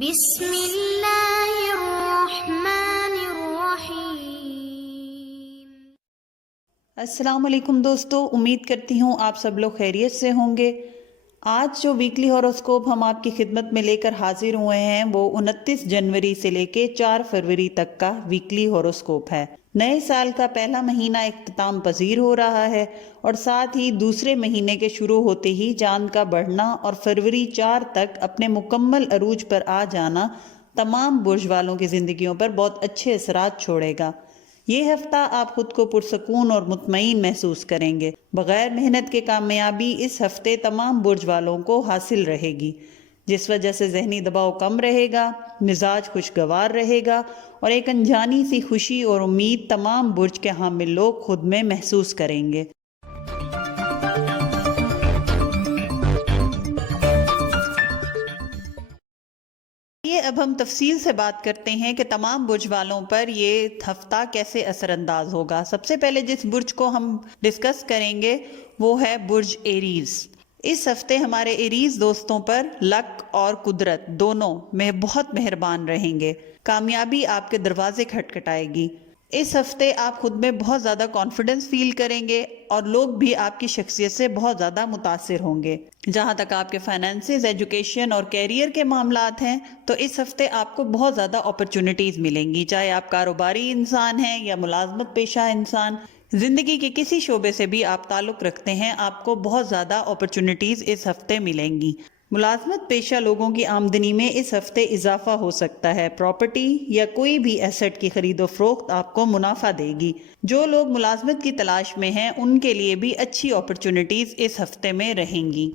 بسم اللہ الرحمن الرحیم۔ السلام علیکم دوستو، امید کرتی ہوں آپ سب لوگ خیریت سے ہوں گے۔ آج جو ویکلی ہاروسکوپ ہم آپ کی خدمت میں لے کر حاضر ہوئے ہیں وہ 29 جنوری سے لے کے 4 فروری تک کا ویکلی ہاروسکوپ ہے۔ نئے سال کا پہلا مہینہ اختتام پذیر ہو رہا ہے اور ساتھ ہی دوسرے مہینے کے شروع ہوتے ہی چاند کا بڑھنا اور فروری 4 تک اپنے مکمل عروج پر آ جانا تمام برج والوں کی زندگیوں پر بہت اچھے اثرات چھوڑے گا۔ یہ ہفتہ آپ خود کو پرسکون اور مطمئن محسوس کریں گے۔ بغیر محنت کے کامیابی اس ہفتے تمام برج والوں کو حاصل رہے گی، جس وجہ سے ذہنی دباؤ کم رہے گا، مزاج خوشگوار رہے گا اور ایک انجانی سی خوشی اور امید تمام برج کے حامل لوگ خود میں محسوس کریں گے۔ اب ہم تفصیل سے بات کرتے ہیں کہ تمام برج والوں پر یہ ہفتہ کیسے اثر انداز ہوگا۔ سب سے پہلے جس برج کو ہم ڈسکس کریں گے وہ ہے برج ایریز۔ اس ہفتے ہمارے ایریز دوستوں پر لک اور قدرت دونوں میں بہت مہربان رہیں گے۔ کامیابی آپ کے دروازے کھٹکھٹائے گی۔ اس ہفتے آپ خود میں بہت زیادہ کانفیڈنس فیل کریں گے اور لوگ بھی آپ کی شخصیت سے بہت زیادہ متاثر ہوں گے۔ جہاں تک آپ کے فائنینسز، ایجوکیشن اور کیریئر کے معاملات ہیں تو اس ہفتے آپ کو بہت زیادہ اپرچونٹیز ملیں گی، چاہے آپ کاروباری انسان ہیں یا ملازمت پیشہ انسان۔ زندگی کے کسی شعبے سے بھی آپ تعلق رکھتے ہیں، آپ کو بہت زیادہ اپرچونٹیز اس ہفتے ملیں گی۔ ملازمت پیشہ لوگوں کی آمدنی میں اس ہفتے اضافہ ہو سکتا ہے۔ پراپرٹی یا کوئی بھی ایسٹ کی خرید و فروخت آپ کو منافع دے گی۔ جو لوگ ملازمت کی تلاش میں ہیں ان کے لیے بھی اچھی اپرچونٹیز اس ہفتے میں رہیں گی۔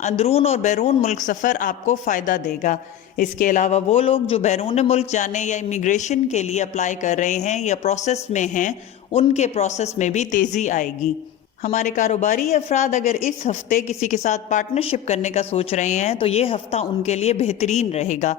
اندرون اور بیرون ملک سفر آپ کو فائدہ دے گا۔ اس کے علاوہ وہ لوگ جو بیرون ملک جانے یا امیگریشن کے لیے اپلائی کر رہے ہیں یا پروسیس میں ہیں، ان کے پروسیس میں بھی تیزی آئے گی۔ ہمارے کاروباری افراد اگر اس ہفتے کسی کے ساتھ پارٹنرشپ کرنے کا سوچ رہے ہیں تو یہ ہفتہ ان کے لیے بہترین رہے گا،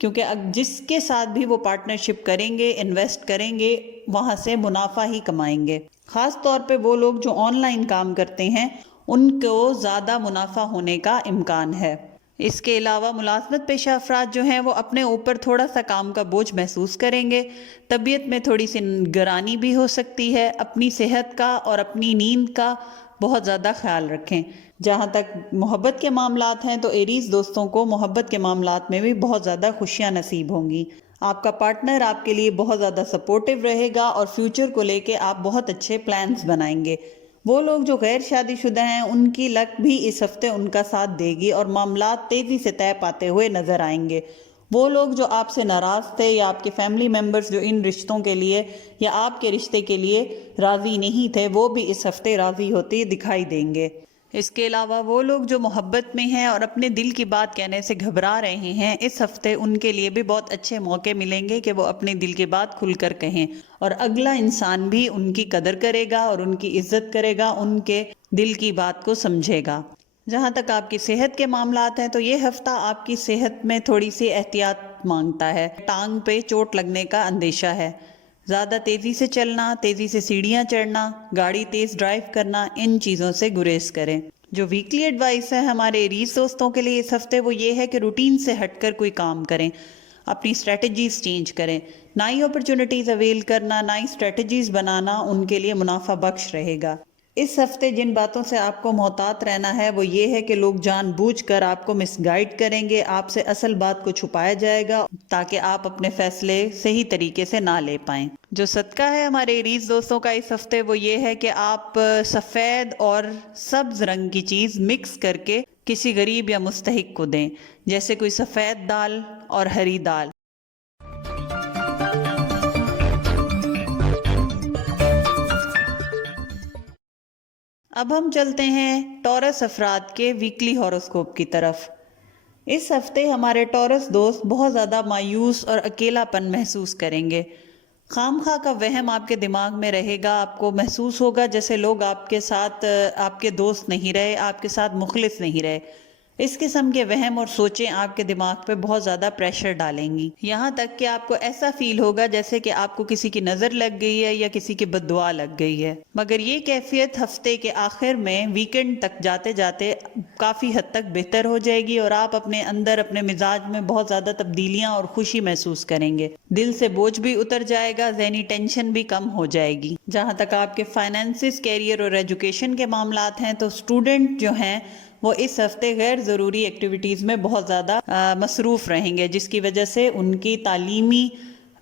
کیونکہ جس کے ساتھ بھی وہ پارٹنرشپ کریں گے، انویسٹ کریں گے، وہاں سے منافع ہی کمائیں گے۔ خاص طور پہ وہ لوگ جو آن لائن کام کرتے ہیں ان کو زیادہ منافع ہونے کا امکان ہے۔ اس کے علاوہ ملازمت پیشہ افراد جو ہیں وہ اپنے اوپر تھوڑا سا کام کا بوجھ محسوس کریں گے۔ طبیعت میں تھوڑی سی نگرانی بھی ہو سکتی ہے۔ اپنی صحت کا اور اپنی نیند کا بہت زیادہ خیال رکھیں۔ جہاں تک محبت کے معاملات ہیں تو ایریز دوستوں کو محبت کے معاملات میں بھی بہت زیادہ خوشیاں نصیب ہوں گی۔ آپ کا پارٹنر آپ کے لیے بہت زیادہ سپورٹیو رہے گا اور فیوچر کو لے کے آپ بہت اچھے پلانز بنائیں گے۔ وہ لوگ جو غیر شادی شدہ ہیں ان کی لک بھی اس ہفتے ان کا ساتھ دے گی اور معاملات تیزی سے طے پاتے ہوئے نظر آئیں گے۔ وہ لوگ جو آپ سے ناراض تھے یا آپ کے فیملی ممبرز جو ان رشتوں کے لیے یا آپ کے رشتے کے لیے راضی نہیں تھے، وہ بھی اس ہفتے راضی ہوتے دکھائی دیں گے۔ اس کے علاوہ وہ لوگ جو محبت میں ہیں اور اپنے دل کی بات کہنے سے گھبرا رہے ہیں، اس ہفتے ان کے لیے بھی بہت اچھے موقع ملیں گے کہ وہ اپنے دل کی بات کھل کر کہیں اور اگلا انسان بھی ان کی قدر کرے گا اور ان کی عزت کرے گا، ان کے دل کی بات کو سمجھے گا۔ جہاں تک آپ کی صحت کے معاملات ہیں تو یہ ہفتہ آپ کی صحت میں تھوڑی سی احتیاط مانگتا ہے۔ ٹانگ پہ چوٹ لگنے کا اندیشہ ہے۔ زیادہ تیزی سے چلنا، تیزی سے سیڑھیاں چڑھنا، گاڑی تیز ڈرائیو کرنا، ان چیزوں سے گریز کریں۔ جو ویکلی ایڈوائس ہے ہمارے ایریز دوستوں کے لیے اس ہفتے وہ یہ ہے کہ روٹین سے ہٹ کر کوئی کام کریں، اپنی اسٹریٹجیز چینج کریں۔ نئی اپرچونٹیز اویل کرنا، نئی اسٹریٹجیز بنانا ان کے لیے منافع بخش رہے گا۔ اس ہفتے جن باتوں سے آپ کو محتاط رہنا ہے وہ یہ ہے کہ لوگ جان بوجھ کر آپ کو مس گائیڈ کریں گے، آپ سے اصل بات کو چھپایا جائے گا تاکہ آپ اپنے فیصلے صحیح طریقے سے نہ لے پائیں۔ جو صدقہ ہے ہمارے ایریز دوستوں کا اس ہفتے وہ یہ ہے کہ آپ سفید اور سبز رنگ کی چیز مکس کر کے کسی غریب یا مستحق کو دیں، جیسے کوئی سفید دال اور ہری دال۔ اب ہم چلتے ہیں ٹورس افراد کے ویکلی ہاروسکوپ کی طرف۔ اس ہفتے ہمارے ٹورس دوست بہت زیادہ مایوس اور اکیلا پن محسوس کریں گے۔ خام خواہ کا وہم آپ کے دماغ میں رہے گا، آپ کو محسوس ہوگا جیسے لوگ آپ کے ساتھ آپ کے دوست نہیں رہے، آپ کے ساتھ مخلص نہیں رہے۔ اس قسم کے وہم اور سوچیں آپ کے دماغ پہ بہت زیادہ پریشر ڈالیں گی، یہاں تک کہ آپ کو ایسا فیل ہوگا جیسے کہ آپ کو کسی کی نظر لگ گئی ہے یا کسی کی بد دعا لگ گئی ہے۔ مگر یہ کیفیت ہفتے کے آخر میں ویکنڈ تک جاتے جاتے کافی حد تک بہتر ہو جائے گی اور آپ اپنے اندر اپنے مزاج میں بہت زیادہ تبدیلیاں اور خوشی محسوس کریں گے، دل سے بوجھ بھی اتر جائے گا، ذہنی ٹینشن بھی کم ہو جائے گی۔ جہاں تک آپ کے فائنینسز، کیریئر اور ایجوکیشن کے معاملات ہیں تو اسٹوڈنٹ جو ہیں وہ اس ہفتے غیر ضروری ایکٹیویٹیز میں بہت زیادہ مصروف رہیں گے، جس کی وجہ سے ان کی تعلیمی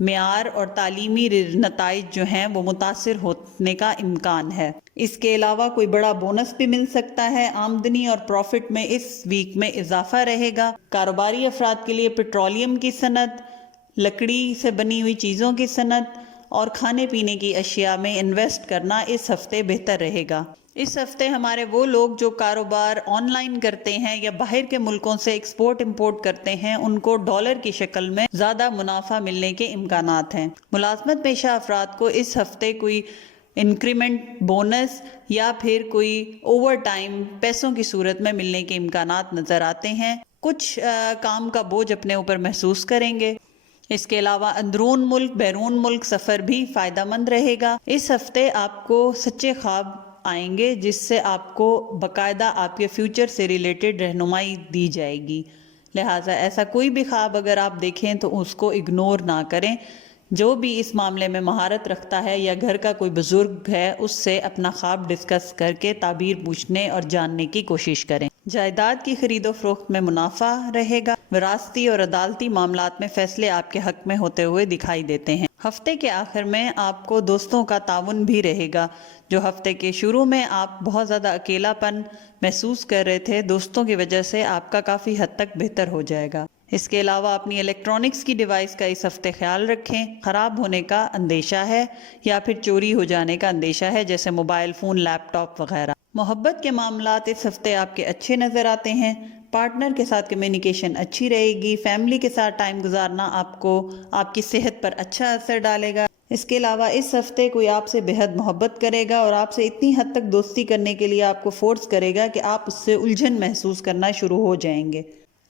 معیار اور تعلیمی نتائج جو ہیں وہ متاثر ہونے کا امکان ہے۔ اس کے علاوہ کوئی بڑا بونس بھی مل سکتا ہے، آمدنی اور پروفٹ میں اس ویک میں اضافہ رہے گا۔ کاروباری افراد کے لیے پیٹرولیم کی صنعت، لکڑی سے بنی ہوئی چیزوں کی صنعت اور کھانے پینے کی اشیاء میں انویسٹ کرنا اس ہفتے بہتر رہے گا۔ اس ہفتے ہمارے وہ لوگ جو کاروبار آن لائن کرتے ہیں یا باہر کے ملکوں سے ایکسپورٹ امپورٹ کرتے ہیں، ان کو ڈالر کی شکل میں زیادہ منافع ملنے کے امکانات ہیں۔ ملازمت پیشہ افراد کو اس ہفتے کوئی انکریمنٹ، بونس یا پھر کوئی اوور ٹائم پیسوں کی صورت میں ملنے کے امکانات نظر آتے ہیں۔ کچھ کام کا بوجھ اپنے اوپر محسوس کریں گے۔ اس کے علاوہ اندرون ملک، بیرون ملک سفر بھی فائدہ مند رہے گا۔ اس ہفتے آپ کو سچے خواب آئیں گے جس سے آپ کو باقاعدہ آپ کے فیوچر سے ریلیٹڈ رہنمائی دی جائے گی، لہٰذا ایسا کوئی بھی خواب اگر آپ دیکھیں تو اس کو اگنور نہ کریں۔ جو بھی اس معاملے میں مہارت رکھتا ہے یا گھر کا کوئی بزرگ ہے اس سے اپنا خواب ڈسکس کر کے تعبیر پوچھنے اور جاننے کی کوشش کریں۔ جائیداد کی خرید و فروخت میں منافع رہے گا۔ وراثتی اور عدالتی معاملات میں فیصلے آپ کے حق میں ہوتے ہوئے دکھائی دیتے ہیں۔ ہفتے کے آخر میں آپ کو دوستوں کا تعاون بھی رہے گا۔ جو ہفتے کے شروع میں آپ بہت زیادہ اکیلا پن محسوس کر رہے تھے، دوستوں کی وجہ سے آپ کا کافی حد تک بہتر ہو جائے گا۔ اس کے علاوہ اپنی الیکٹرانکس کی ڈیوائس کا اس ہفتے خیال رکھیں، خراب ہونے کا اندیشہ ہے یا پھر چوری ہو جانے کا اندیشہ ہے، جیسے موبائل فون، لیپ ٹاپ وغیرہ۔ محبت کے معاملات اس ہفتے آپ کے اچھے نظر آتے ہیں، پارٹنر کے ساتھ کمیونیکیشن اچھی رہے گی، فیملی کے ساتھ ٹائم گزارنا آپ کو آپ کی صحت پر اچھا اثر ڈالے گا۔ اس کے علاوہ اس ہفتے کوئی آپ سے بے حد محبت کرے گا اور آپ سے اتنی حد تک دوستی کرنے کے لیے آپ کو فورس کرے گا کہ آپ اس سے الجھن محسوس کرنا شروع ہو جائیں گے۔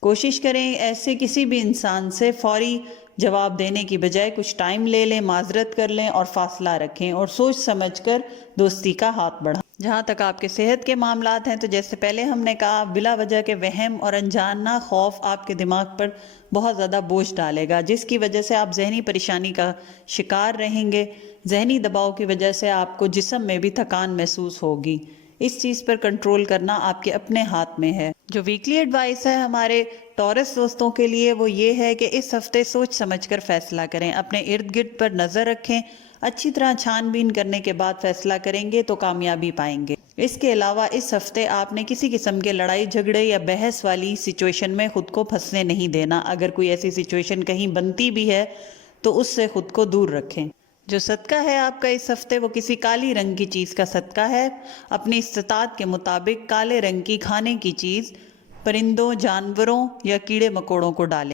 کوشش کریں ایسے کسی بھی انسان سے فوری جواب دینے کی بجائے کچھ ٹائم لے لیں، معذرت کر لیں اور فاصلہ رکھیں اور سوچ سمجھ کر دوستی کا ہاتھ بڑھائیں۔ جہاں تک آپ کے صحت کے معاملات ہیں تو جیسے پہلے ہم نے کہا، بلا وجہ کے وہم اور انجانہ خوف آپ کے دماغ پر بہت زیادہ بوجھ ڈالے گا، جس کی وجہ سے آپ ذہنی پریشانی کا شکار رہیں گے۔ ذہنی دباؤ کی وجہ سے آپ کو جسم میں بھی تھکان محسوس ہوگی۔ اس چیز پر کنٹرول کرنا آپ کے اپنے ہاتھ میں ہے۔ جو ویکلی ایڈوائس ہے ہمارے ٹورس دوستوں کے لیے وہ یہ ہے کہ اس ہفتے سوچ سمجھ کر فیصلہ کریں، اپنے ارد گرد پر نظر رکھیں، اچھی طرح چھان بین کرنے کے بعد فیصلہ کریں گے تو کامیابی پائیں گے۔ اس کے علاوہ اس ہفتے آپ نے کسی قسم کے لڑائی جھگڑے یا بحث والی سچویشن میں خود کو پھنسنے نہیں دینا۔ اگر کوئی ایسی سچویشن کہیں بنتی بھی ہے تو اس سے خود کو دور رکھیں۔ جو صدقہ ہے آپ کا اس ہفتے وہ کسی کالی رنگ کی چیز کا صدقہ ہے۔ اپنی استطاعت کے مطابق کالے رنگ کی کھانے کی چیز پرندوں، جانوروں یا کیڑے مکوڑوں کو ڈالیں۔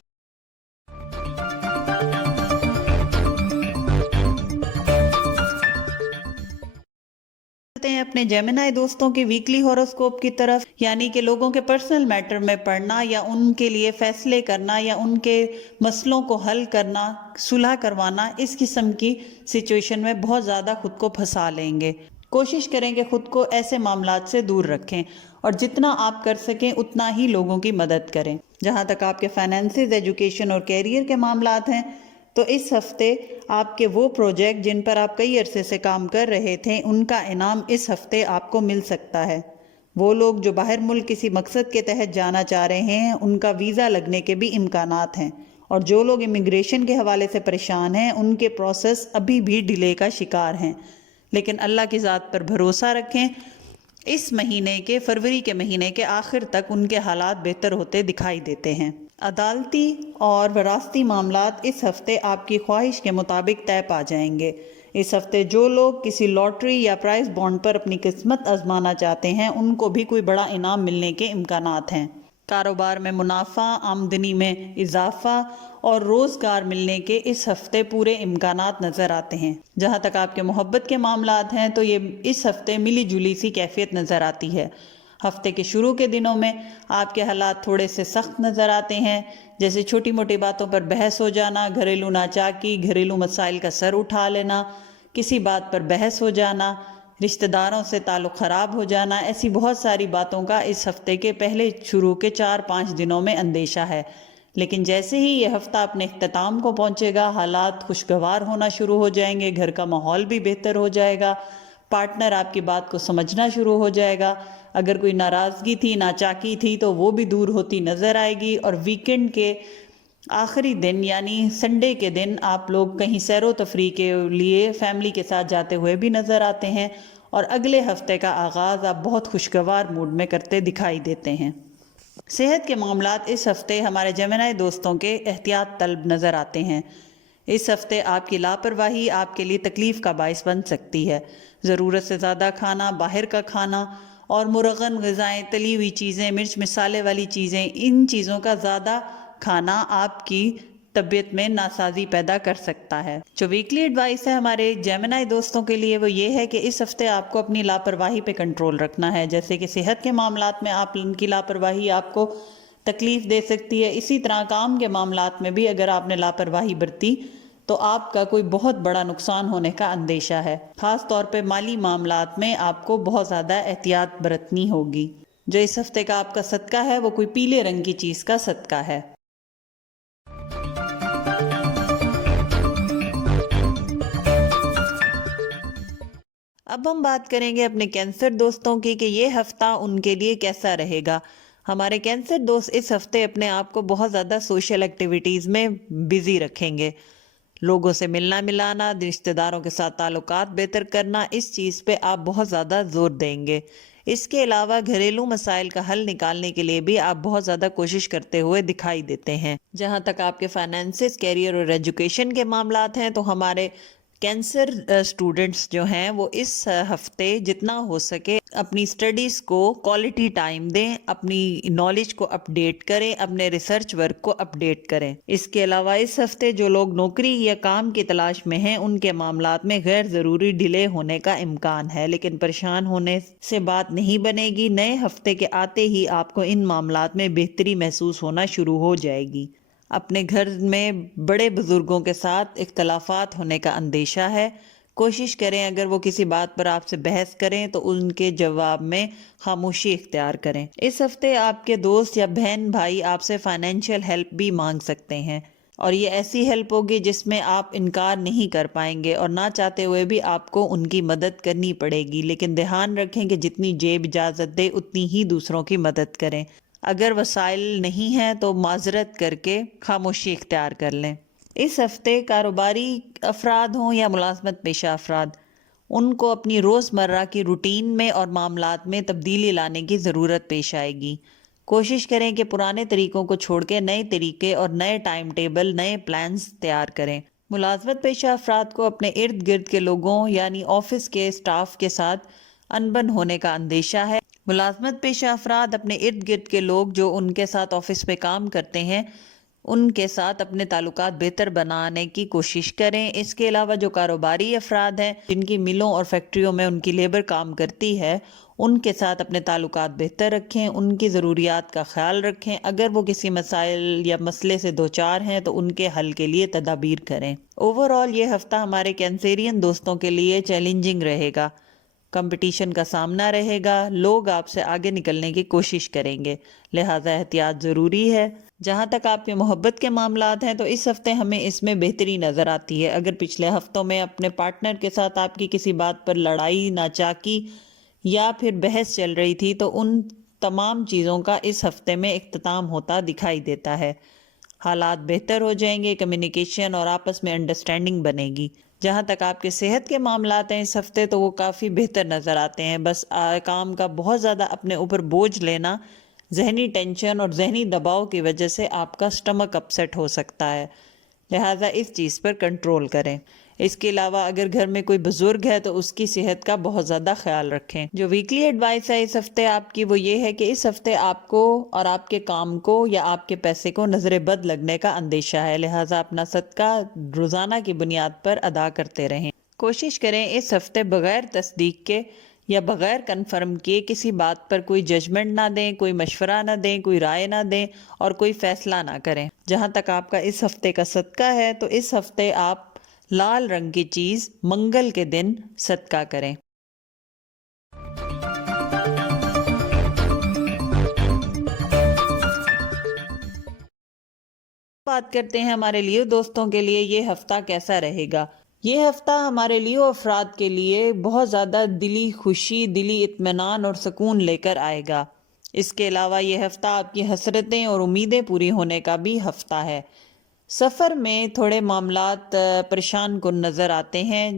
اپنے جیمنائی دوستوں کے ویکلی ہوروسکوپ کی طرف، یعنی کہ لوگوں کے پرسنل میٹر میں پڑھنا یا ان کے لیے فیصلے کرنا یا ان کے مسئلوں کو حل کرنا، صلح کروانا، اس قسم کی سچویشن میں بہت زیادہ خود کو پھنسا لیں گے۔ کوشش کریں کہ خود کو ایسے معاملات سے دور رکھیں اور جتنا آپ کر سکیں اتنا ہی لوگوں کی مدد کریں۔ جہاں تک آپ کے فائنینسز، ایجوکیشن اور کیریئر کے معاملات ہیں تو اس ہفتے آپ کے وہ پروجیکٹ جن پر آپ کئی عرصے سے کام کر رہے تھے ان کا انعام اس ہفتے آپ کو مل سکتا ہے۔ وہ لوگ جو باہر ملک کسی مقصد کے تحت جانا چاہ رہے ہیں ان کا ویزا لگنے کے بھی امکانات ہیں، اور جو لوگ امیگریشن کے حوالے سے پریشان ہیں ان کے پروسیس ابھی بھی ڈیلے کا شکار ہیں، لیکن اللہ کی ذات پر بھروسہ رکھیں، اس مہینے کے فروری کے مہینے کے آخر تک ان کے حالات بہتر ہوتے دکھائی دیتے ہیں۔ عدالتی اور وراثتی معاملات اس ہفتے آپ کی خواہش کے مطابق طے پا جائیں گے۔ اس ہفتے جو لوگ کسی لاٹری یا پرائز بانڈ پر اپنی قسمت آزمانا چاہتے ہیں ان کو بھی کوئی بڑا انعام ملنے کے امکانات ہیں۔ کاروبار میں منافع، آمدنی میں اضافہ اور روزگار ملنے کے اس ہفتے پورے امکانات نظر آتے ہیں۔ جہاں تک آپ کے محبت کے معاملات ہیں تو یہ اس ہفتے ملی جلی سی کیفیت نظر آتی ہے۔ ہفتے کے شروع کے دنوں میں آپ کے حالات تھوڑے سے سخت نظر آتے ہیں، جیسے چھوٹی موٹی باتوں پر بحث ہو جانا، گھریلو ناچاکی، گھریلو مسائل کا سر اٹھا لینا، کسی بات پر بحث ہو جانا، رشتہ داروں سے تعلق خراب ہو جانا، ایسی بہت ساری باتوں کا اس ہفتے کے پہلے شروع کے 4-5 دنوں میں اندیشہ ہے۔ لیکن جیسے ہی یہ ہفتہ اپنے اختتام کو پہنچے گا، حالات خوشگوار ہونا شروع ہو جائیں گے، گھر کا ماحول بھی بہتر ہو جائے گا، پارٹنر آپ کی بات کو سمجھنا شروع ہو جائے گا، اگر کوئی ناراضگی تھی، ناچاکی تھی تو وہ بھی دور ہوتی نظر آئے گی، اور ویکنڈ کے آخری دن یعنی سنڈے کے دن آپ لوگ کہیں سیر و تفریح کے لیے فیملی کے ساتھ جاتے ہوئے بھی نظر آتے ہیں، اور اگلے ہفتے کا آغاز آپ بہت خوشگوار موڈ میں کرتے دکھائی دیتے ہیں۔ صحت کے معاملات اس ہفتے ہمارے جیمنائی دوستوں کے احتیاط طلب نظر آتے ہیں۔ اس ہفتے آپ کی لاپرواہی آپ کے لیے تکلیف کا باعث بن سکتی ہے۔ ضرورت سے زیادہ کھانا، باہر کا کھانا اور مرغن غذائیں، تلی ہوئی چیزیں، مرچ مسالے والی چیزیں، ان چیزوں کا زیادہ کھانا آپ کی طبیعت میں ناسازی پیدا کر سکتا ہے۔ جو ویکلی ایڈوائس ہے ہمارے جیمنائی دوستوں کے لیے وہ یہ ہے کہ اس ہفتے آپ کو اپنی لاپرواہی پہ کنٹرول رکھنا ہے، جیسے کہ صحت کے معاملات میں ان کی لاپرواہی آپ کو تکلیف دے سکتی ہے، اسی طرح کام کے معاملات میں بھی اگر آپ نے لاپرواہی برتی تو آپ کا کوئی بہت بڑا نقصان ہونے کا اندیشہ ہے۔ خاص طور پہ مالی معاملات میں آپ کو بہت زیادہ احتیاط برتنی ہوگی۔ جو اس ہفتے کا آپ کا صدقہ ہے وہ کوئی پیلے رنگ کی چیز کا صدقہ ہے۔ اب ہم بات کریں گے اپنے کینسر دوستوں کی کہ یہ ہفتہ ان کے لیے کیسا رہے گا۔ ہمارے کینسر دوست اس ہفتے اپنے آپ کو بہت زیادہ سوشل ایکٹیویٹیز میں بزی رکھیں گے۔ لوگوں سے ملنا ملانا، رشتہ داروں کے ساتھ تعلقات بہتر کرنا، اس چیز پہ آپ بہت زیادہ زور دیں گے۔ اس کے علاوہ گھریلو مسائل کا حل نکالنے کے لیے بھی آپ بہت زیادہ کوشش کرتے ہوئے دکھائی دیتے ہیں۔ جہاں تک آپ کے فائنینسز، کیریئر اور ایجوکیشن کے معاملات ہیں تو ہمارے کینسر اسٹوڈنٹس جو ہیں وہ اس ہفتے جتنا ہو سکے اپنی سٹڈیز کو کوالٹی ٹائم دیں، اپنی نالج کو اپڈیٹ کریں، اپنے ریسرچ ورک کو اپڈیٹ کریں۔ اس کے علاوہ اس ہفتے جو لوگ نوکری یا کام کی تلاش میں ہیں ان کے معاملات میں غیر ضروری ڈیلے ہونے کا امکان ہے، لیکن پریشان ہونے سے بات نہیں بنے گی۔ نئے ہفتے کے آتے ہی آپ کو ان معاملات میں بہتری محسوس ہونا شروع ہو جائے گی۔ اپنے گھر میں بڑے بزرگوں کے ساتھ اختلافات ہونے کا اندیشہ ہے۔ کوشش کریں اگر وہ کسی بات پر آپ سے بحث کریں تو ان کے جواب میں خاموشی اختیار کریں۔ اس ہفتے آپ کے دوست یا بہن بھائی آپ سے فائنینشیل ہیلپ بھی مانگ سکتے ہیں، اور یہ ایسی ہیلپ ہوگی جس میں آپ انکار نہیں کر پائیں گے، اور نہ چاہتے ہوئے بھی آپ کو ان کی مدد کرنی پڑے گی، لیکن دھیان رکھیں کہ جتنی جیب اجازت دے اتنی ہی دوسروں کی مدد کریں۔ اگر وسائل نہیں ہیں تو معذرت کر کے خاموشی اختیار کر لیں۔ اس ہفتے کاروباری افراد ہوں یا ملازمت پیشہ افراد، ان کو اپنی روزمرہ کی روٹین میں اور معاملات میں تبدیلی لانے کی ضرورت پیش آئے گی۔ کوشش کریں کہ پرانے طریقوں کو چھوڑ کے نئے طریقے اور نئے ٹائم ٹیبل، نئے پلانز تیار کریں۔ ملازمت پیشہ افراد کو اپنے ارد گرد کے لوگوں یعنی آفس کے سٹاف کے ساتھ انبن ہونے کا اندیشہ ہے۔ ملازمت پیشہ افراد اپنے ارد گرد کے لوگ جو ان کے ساتھ آفس میں کام کرتے ہیں ان کے ساتھ اپنے تعلقات بہتر بنانے کی کوشش کریں۔ اس کے علاوہ جو کاروباری افراد ہیں جن کی ملوں اور فیکٹریوں میں ان کی لیبر کام کرتی ہے ان کے ساتھ اپنے تعلقات بہتر رکھیں، ان کی ضروریات کا خیال رکھیں۔ اگر وہ کسی مسائل یا مسئلے سے دوچار ہیں تو ان کے حل کے لیے تدابیر کریں۔ اوورآل یہ ہفتہ ہمارے کینسیرین دوستوں کے لیے چیلنجنگ رہے گا۔ کمپٹیشن کا سامنا رہے گا، لوگ آپ سے آگے نکلنے کی کوشش کریں گے، لہٰذا احتیاط ضروری ہے۔ جہاں تک آپ کے محبت کے معاملات ہیں تو اس ہفتے ہمیں اس میں بہتری نظر آتی ہے۔ اگر پچھلے ہفتوں میں اپنے پارٹنر کے ساتھ آپ کی کسی بات پر لڑائی، ناچاکی یا پھر بحث چل رہی تھی تو ان تمام چیزوں کا اس ہفتے میں اختتام ہوتا دکھائی دیتا ہے۔ حالات بہتر ہو جائیں گے، کمیونیکیشن اور آپس میں انڈرسٹینڈنگ بنے گی۔ جہاں تک آپ کے صحت کے معاملات ہیں اس ہفتے تو وہ کافی بہتر نظر آتے ہیں، بس کام کا بہت زیادہ اپنے اوپر بوجھ لینا، ذہنی ٹینشن اور ذہنی دباؤ کی وجہ سے آپ کا سٹمک اپسیٹ ہو سکتا ہے، لہٰذا اس چیز پر کنٹرول کریں۔ اس کے علاوہ اگر گھر میں کوئی بزرگ ہے تو اس کی صحت کا بہت زیادہ خیال رکھیں۔ جو ویکلی ایڈوائس ہے اس ہفتے آپ کی وہ یہ ہے کہ اس ہفتے آپ کو اور آپ کے کام کو یا آپ کے پیسے کو نظر بد لگنے کا اندیشہ ہے، لہٰذا اپنا صدقہ روزانہ کی بنیاد پر ادا کرتے رہیں۔ کوشش کریں اس ہفتے بغیر تصدیق کے یا بغیر کنفرم کیے کسی بات پر کوئی ججمنٹ نہ دیں، کوئی مشورہ نہ دیں، کوئی رائے نہ دیں اور کوئی فیصلہ نہ کریں۔ جہاں تک آپ کا اس ہفتے کا صدقہ ہے تو اس ہفتے آپ لال رنگ کی چیز منگل کے دن صدقہ کریں۔ بات کرتے ہیں ہمارے لیو دوستوں کے لیے یہ ہفتہ کیسا رہے گا۔ یہ ہفتہ ہمارے لیو افراد کے لیے بہت زیادہ دلی خوشی، دلی اطمینان اور سکون لے کر آئے گا۔ اس کے علاوہ یہ ہفتہ آپ کی حسرتیں اور امیدیں پوری ہونے کا بھی ہفتہ ہے۔ سفر میں تھوڑے معاملات پریشان کن نظر آتے ہیں،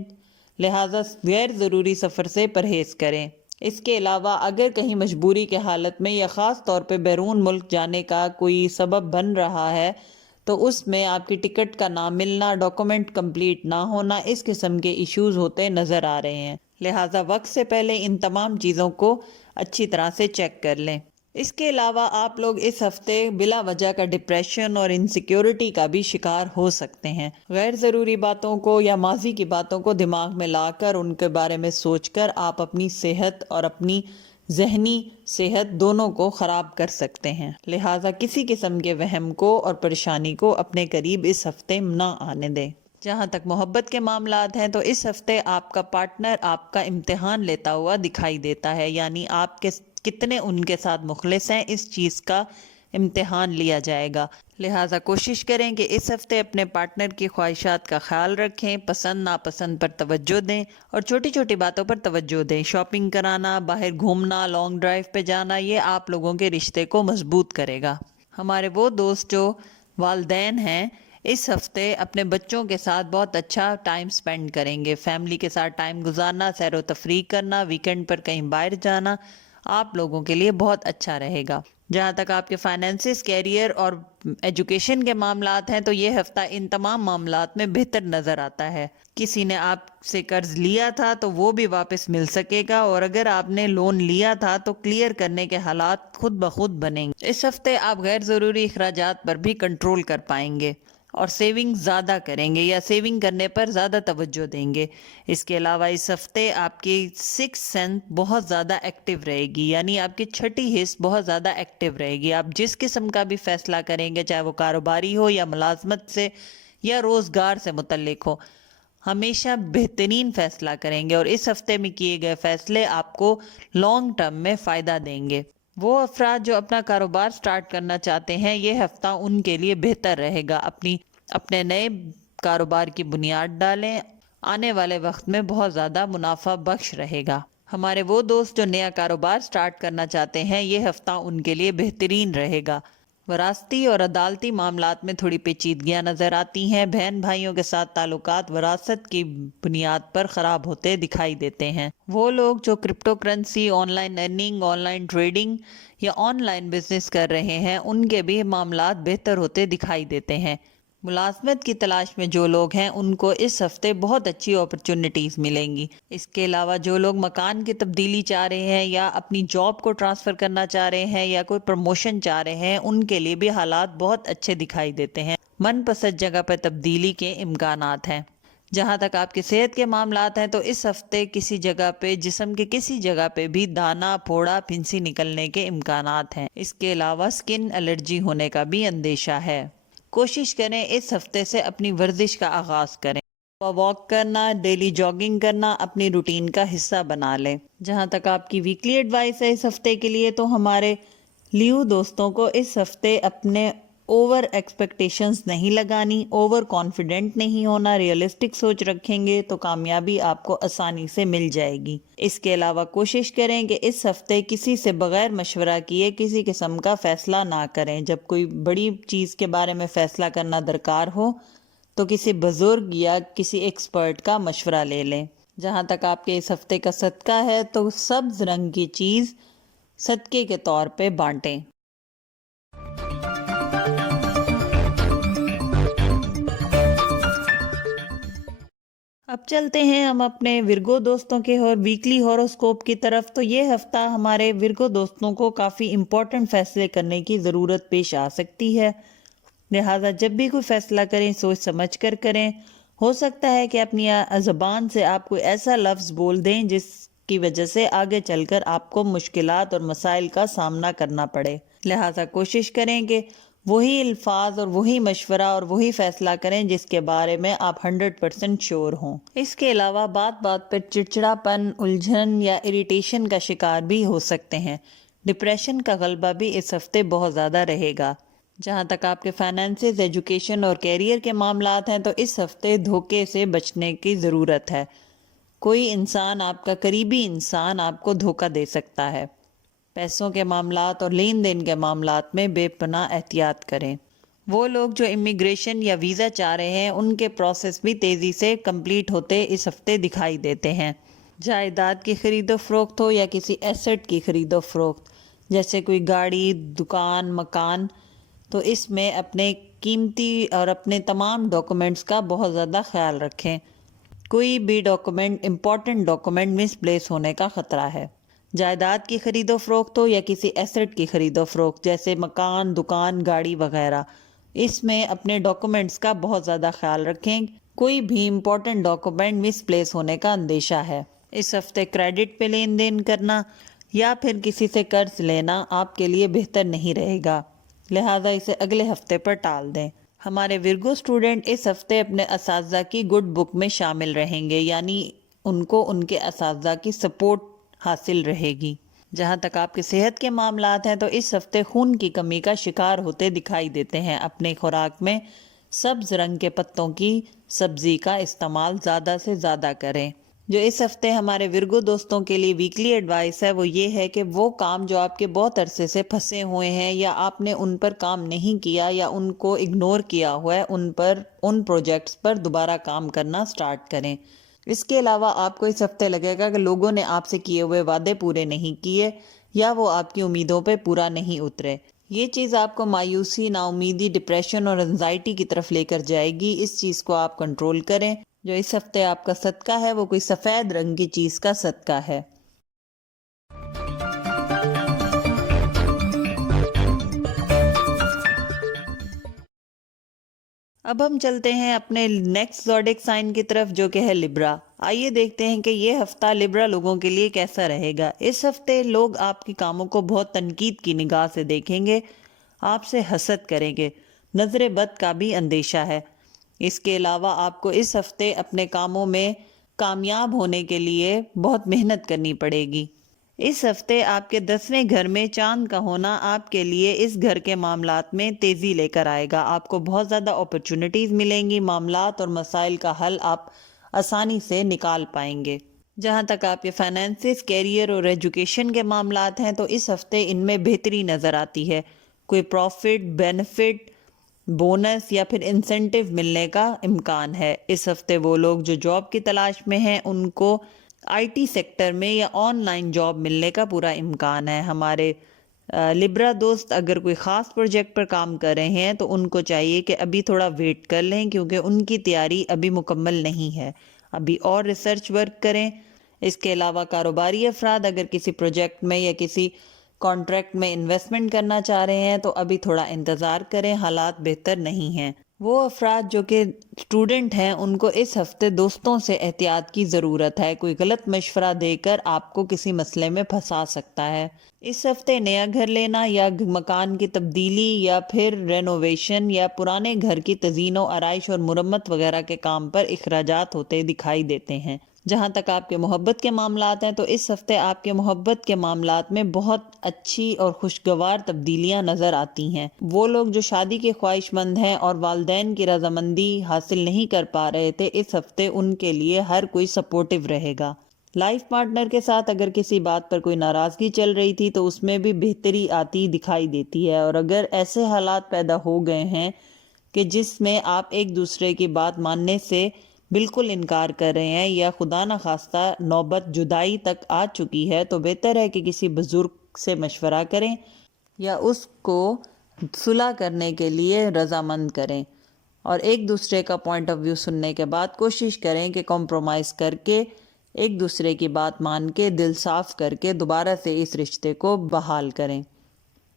لہٰذا غیر ضروری سفر سے پرہیز کریں۔ اس کے علاوہ اگر کہیں مجبوری کے حالت میں یا خاص طور پہ بیرون ملک جانے کا کوئی سبب بن رہا ہے تو اس میں آپ کی ٹکٹ کا نہ ملنا، ڈاکومنٹ کمپلیٹ نہ ہونا، اس قسم کے ایشوز ہوتے نظر آ رہے ہیں، لہٰذا وقت سے پہلے ان تمام چیزوں کو اچھی طرح سے چیک کر لیں۔ اس کے علاوہ آپ لوگ اس ہفتے بلا وجہ کا ڈپریشن اور انسیکیورٹی کا بھی شکار ہو سکتے ہیں۔ غیر ضروری باتوں کو یا ماضی کی باتوں کو دماغ میں لا کر ان کے بارے میں سوچ کر آپ اپنی صحت اور اپنی ذہنی صحت دونوں کو خراب کر سکتے ہیں، لہٰذا کسی قسم کے وہم کو اور پریشانی کو اپنے قریب اس ہفتے نہ آنے دیں۔ جہاں تک محبت کے معاملات ہیں تو اس ہفتے آپ کا پارٹنر آپ کا امتحان لیتا ہوا دکھائی دیتا ہے، یعنی آپ کے کتنے ان کے ساتھ مخلص ہیں اس چیز کا امتحان لیا جائے گا، لہٰذا کوشش کریں کہ اس ہفتے اپنے پارٹنر کی خواہشات کا خیال رکھیں، پسند ناپسند پر توجہ دیں اور چھوٹی چھوٹی باتوں پر توجہ دیں۔ شاپنگ کرانا، باہر گھومنا، لانگ ڈرائیو پہ جانا، یہ آپ لوگوں کے رشتے کو مضبوط کرے گا۔ ہمارے وہ دوست جو والدین ہیں اس ہفتے اپنے بچوں کے ساتھ بہت اچھا ٹائم سپینڈ کریں گے، فیملی کے ساتھ ٹائم گزارنا، سیر و تفریح کرنا، ویکنڈ پر کہیں باہر جانا آپ لوگوں کے لیے بہت اچھا رہے گا۔ جہاں تک آپ کے فائنینسز، کیریئر اور ایجوکیشن کے معاملات ہیں تو یہ ہفتہ ان تمام معاملات میں بہتر نظر آتا ہے۔ کسی نے آپ سے قرض لیا تھا تو وہ بھی واپس مل سکے گا، اور اگر آپ نے لون لیا تھا تو کلیئر کرنے کے حالات خود بخود بنیں گے۔ اس ہفتے آپ غیر ضروری اخراجات پر بھی کنٹرول کر پائیں گے اور سیونگ زیادہ کریں گے یا سیونگ کرنے پر زیادہ توجہ دیں گے۔ اس کے علاوہ اس ہفتے آپ کی 6th سینس بہت زیادہ ایکٹیو رہے گی، یعنی آپ کی چھٹی حص بہت زیادہ ایکٹیو رہے گی۔ آپ جس قسم کا بھی فیصلہ کریں گے، چاہے وہ کاروباری ہو یا ملازمت سے یا روزگار سے متعلق ہو، ہمیشہ بہترین فیصلہ کریں گے اور اس ہفتے میں کیے گئے فیصلے آپ کو لانگ ٹرم میں فائدہ دیں گے۔ وہ افراد جو اپنا کاروبار سٹارٹ کرنا چاہتے ہیں یہ ہفتہ ان کے لیے بہتر رہے گا، اپنے نئے کاروبار کی بنیاد ڈالیں، آنے والے وقت میں بہت زیادہ منافع بخش رہے گا۔ ہمارے وہ دوست جو نیا کاروبار سٹارٹ کرنا چاہتے ہیں یہ ہفتہ ان کے لیے بہترین رہے گا۔ وراثتی اور عدالتی معاملات میں تھوڑی پیچیدگیاں نظر آتی ہیں، بہن بھائیوں کے ساتھ تعلقات وراثت کی بنیاد پر خراب ہوتے دکھائی دیتے ہیں۔ وہ لوگ جو crypto currency, on line earning, on line trading یا آن لائن بزنس کر رہے ہیں ان کے بھی معاملات بہتر ہوتے دکھائی دیتے ہیں۔ ملازمت کی تلاش میں جو لوگ ہیں ان کو اس ہفتے بہت اچھی اپرچونٹیز ملیں گی۔ اس کے علاوہ جو لوگ مکان کی تبدیلی چاہ رہے ہیں یا اپنی جاب کو ٹرانسفر کرنا چاہ رہے ہیں یا کوئی پروموشن چاہ رہے ہیں ان کے لیے بھی حالات بہت اچھے دکھائی دیتے ہیں، من پسند جگہ پر تبدیلی کے امکانات ہیں۔ جہاں تک آپ کی صحت کے معاملات ہیں تو اس ہفتے کسی جگہ پہ، جسم کے کسی جگہ پہ بھی دانا، پھوڑا، پھنسی نکلنے کے امکانات ہیں۔ اس کے علاوہ سکن الرجی ہونے کا بھی اندیشہ ہے۔ کوشش کریں اس ہفتے سے اپنی ورزش کا آغاز کریں، واک کرنا، ڈیلی جاگنگ کرنا اپنی روٹین کا حصہ بنا لیں۔ جہاں تک آپ کی ویکلی ایڈوائس ہے اس ہفتے کے لیے تو ہمارے لیو دوستوں کو اس ہفتے اپنے اوور ایکسپیکٹیشنز نہیں لگانی، اوور کانفیڈنٹ نہیں ہونا، ریئلسٹک سوچ رکھیں گے تو کامیابی آپ کو آسانی سے مل جائے گی۔ اس کے علاوہ کوشش کریں کہ اس ہفتے کسی سے بغیر مشورہ کیے کسی قسم کا فیصلہ نہ کریں۔ جب کوئی بڑی چیز کے بارے میں فیصلہ کرنا درکار ہو تو کسی بزرگ یا کسی ایکسپرٹ کا مشورہ لے لیں۔ جہاں تک آپ کے اس ہفتے کا صدقہ ہے تو سبز رنگ کی چیز صدقے کے طور پہ بانٹیں۔ اب چلتے ہیں ہم اپنے ورگو دوستوں کے اور ویکلی ہوروسکوپ کی طرف۔ تو یہ ہفتہ ہمارے ورگو دوستوں کو کافی امپورٹنٹ فیصلے کرنے کی ضرورت پیش آ سکتی ہے، لہٰذا جب بھی کوئی فیصلہ کریں سوچ سمجھ کر کریں۔ ہو سکتا ہے کہ اپنی زبان سے آپ کوئی ایسا لفظ بول دیں جس کی وجہ سے آگے چل کر آپ کو مشکلات اور مسائل کا سامنا کرنا پڑے۔ لہٰذا کوشش کریں کہ وہی الفاظ اور وہی مشورہ اور وہی فیصلہ کریں جس کے بارے میں آپ 100% شیور ہوں۔ اس کے علاوہ بات بات پر چڑچڑاپن، الجھن یا اریٹیشن کا شکار بھی ہو سکتے ہیں۔ ڈپریشن کا غلبہ بھی اس ہفتے بہت زیادہ رہے گا۔ جہاں تک آپ کے فائنانسز، ایجوکیشن اور کیریئر کے معاملات ہیں تو اس ہفتے دھوکے سے بچنے کی ضرورت ہے۔ کوئی انسان، آپ کا قریبی انسان آپ کو دھوکہ دے سکتا ہے۔ پیسوں کے معاملات اور لین دین کے معاملات میں بے پناہ احتیاط کریں۔ وہ لوگ جو امیگریشن یا ویزا چاہ رہے ہیں ان کے پروسیس بھی تیزی سے کمپلیٹ ہوتے اس ہفتے دکھائی دیتے ہیں۔ جائیداد کی خرید و فروخت ہو یا کسی ایسٹ کی خرید و فروخت جیسے کوئی گاڑی، دکان، مکان، تو اس میں اپنے قیمتی اور اپنے تمام ڈاکومنٹس کا بہت زیادہ خیال رکھیں۔ کوئی بھی ڈاکومنٹ، امپورٹنٹ ڈاکومنٹ مس پلیس ہونے کا خطرہ ہے۔ جائیداد کی خرید و فروخت ہو یا کسی ایسٹ کی خرید و فروخت جیسے مکان، دکان، گاڑی وغیرہ، اس میں اپنے ڈاکومنٹس کا بہت زیادہ خیال رکھیں۔ کوئی بھی امپورٹنٹ ڈاکومنٹ مس پلیس ہونے کا اندیشہ ہے۔ اس ہفتے کریڈٹ پہ لین دین کرنا یا پھر کسی سے قرض لینا آپ کے لیے بہتر نہیں رہے گا، لہٰذا اسے اگلے ہفتے پر ٹال دیں۔ ہمارے ورگو اسٹوڈنٹ اس ہفتے اپنے اساتذہ کی گڈ بک میں شامل رہیں گے، یعنی ان کو ان کے اساتذہ کی سپورٹ حاصل رہے گی۔ جہاں تک آپ کے صحت کے معاملات ہیں تو اس ہفتے خون کی کمی کا شکار ہوتے دکھائی دیتے ہیں۔ اپنے خوراک میں سبز رنگ کے پتوں کی سبزی کا استعمال زیادہ سے زیادہ کریں۔ جو اس ہفتے ہمارے ورگو دوستوں کے لیے ویکلی ایڈوائس ہے وہ یہ ہے کہ وہ کام جو آپ کے بہت عرصے سے پھنسے ہوئے ہیں یا آپ نے ان پر کام نہیں کیا یا ان کو اگنور کیا ہوا ہے، ان پروجیکٹس پر دوبارہ کام کرنا سٹارٹ کریں۔ اس کے علاوہ آپ کو اس ہفتے لگے گا کہ لوگوں نے آپ سے کیے ہوئے وعدے پورے نہیں کیے یا وہ آپ کی امیدوں پہ پورا نہیں اترے۔ یہ چیز آپ کو مایوسی، نا امیدی، ڈپریشن اور انزائٹی کی طرف لے کر جائے گی۔ اس چیز کو آپ کنٹرول کریں۔ جو اس ہفتے آپ کا صدقہ ہے وہ کوئی سفید رنگ کی چیز کا صدقہ ہے۔ اب ہم چلتے ہیں اپنے نیکسٹ زوڈک سائن کی طرف جو کہ ہے لبرا۔ آئیے دیکھتے ہیں کہ یہ ہفتہ لبرا لوگوں کے لیے کیسا رہے گا۔ اس ہفتے لوگ آپ کی کاموں کو بہت تنقید کی نگاہ سے دیکھیں گے، آپ سے حسد کریں گے، نظر بد کا بھی اندیشہ ہے۔ اس کے علاوہ آپ کو اس ہفتے اپنے کاموں میں کامیاب ہونے کے لیے بہت محنت کرنی پڑے گی۔ اس ہفتے آپ کے 10ویں گھر میں چاند کا ہونا آپ کے لیے اس گھر کے معاملات میں تیزی لے کر آئے گا۔ آپ کو بہت زیادہ اپرچونٹیز ملیں گی، معاملات اور مسائل کا حل آپ آسانی سے نکال پائیں گے۔ جہاں تک آپ کے فائنانسز، کیریئر اور ایجوکیشن کے معاملات ہیں تو اس ہفتے ان میں بہتری نظر آتی ہے۔ کوئی پروفٹ، بینیفٹ، بونس یا پھر انسینٹیو ملنے کا امکان ہے۔ اس ہفتے وہ لوگ جو جاب کی تلاش میں ہیں ان کو آئی ٹی سیکٹر میں یا آن لائن جاب ملنے کا پورا امکان ہے۔ ہمارے لبرا دوست اگر کوئی خاص پروجیکٹ پر کام کر رہے ہیں تو ان کو چاہیے کہ ابھی تھوڑا ویٹ کر لیں کیونکہ ان کی تیاری ابھی مکمل نہیں ہے، ابھی اور ریسرچ ورک کریں۔ اس کے علاوہ کاروباری افراد اگر کسی پروجیکٹ میں یا کسی کانٹریکٹ میں انویسٹمنٹ کرنا چاہ رہے ہیں تو ابھی تھوڑا انتظار کریں، حالات بہتر نہیں ہیں۔ وہ افراد جو کہ اسٹوڈنٹ ہیں ان کو اس ہفتے دوستوں سے احتیاط کی ضرورت ہے۔ کوئی غلط مشورہ دے کر آپ کو کسی مسئلے میں پھنسا سکتا ہے۔ اس ہفتے نیا گھر لینا یا مکان کی تبدیلی یا پھر رینوویشن یا پرانے گھر کی تزئین و آرائش اور مرمت وغیرہ کے کام پر اخراجات ہوتے دکھائی دیتے ہیں۔ جہاں تک آپ کے محبت کے معاملات ہیں تو اس ہفتے آپ کے محبت کے معاملات میں بہت اچھی اور خوشگوار تبدیلیاں نظر آتی ہیں۔ وہ لوگ جو شادی کے خواہش مند ہیں اور والدین کی رضامندی حاصل نہیں کر پا رہے تھے، اس ہفتے ان کے لیے ہر کوئی سپورٹیو رہے گا۔ لائف پارٹنر کے ساتھ اگر کسی بات پر کوئی ناراضگی چل رہی تھی تو اس میں بھی بہتری آتی دکھائی دیتی ہے، اور اگر ایسے حالات پیدا ہو گئے ہیں کہ جس میں آپ ایک دوسرے کی بات ماننے سے بالکل انکار کر رہے ہیں یا خدا نخواستہ نوبت جدائی تک آ چکی ہے تو بہتر ہے کہ کسی بزرگ سے مشورہ کریں یا اس کو صلح کرنے کے لیے رضامند کریں، اور ایک دوسرے کا پوائنٹ آف ویو سننے کے بعد کوشش کریں کہ کمپرومائز کر کے ایک دوسرے کی بات مان کے دل صاف کر کے دوبارہ سے اس رشتے کو بحال کریں۔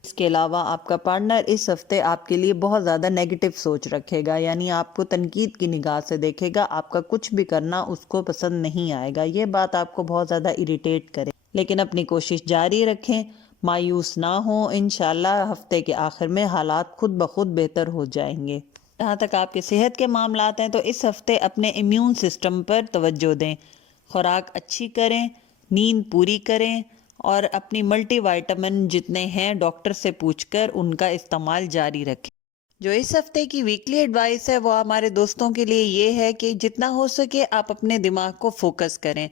اس کے علاوہ آپ کا پارٹنر اس ہفتے آپ کے لیے بہت زیادہ نیگیٹو سوچ رکھے گا، یعنی آپ کو تنقید کی نگاہ سے دیکھے گا، آپ کا کچھ بھی کرنا اس کو پسند نہیں آئے گا، یہ بات آپ کو بہت زیادہ اریٹیٹ کرے، لیکن اپنی کوشش جاری رکھیں، مایوس نہ ہوں، انشاءاللہ ہفتے کے آخر میں حالات خود بخود بہتر ہو جائیں گے۔ جہاں تک آپ کے صحت کے معاملات ہیں تو اس ہفتے اپنے امیون سسٹم پر توجہ دیں، خوراک اچھی کریں، نیند پوری کریں اور اپنی ملٹی وائٹامن جتنے ہیں ڈاکٹر سے پوچھ کر ان کا استعمال جاری رکھیں۔ جو اس ہفتے کی ویکلی ایڈوائس ہے وہ ہمارے دوستوں کے لیے یہ ہے کہ جتنا ہو سکے آپ اپنے دماغ کو فوکس کریں۔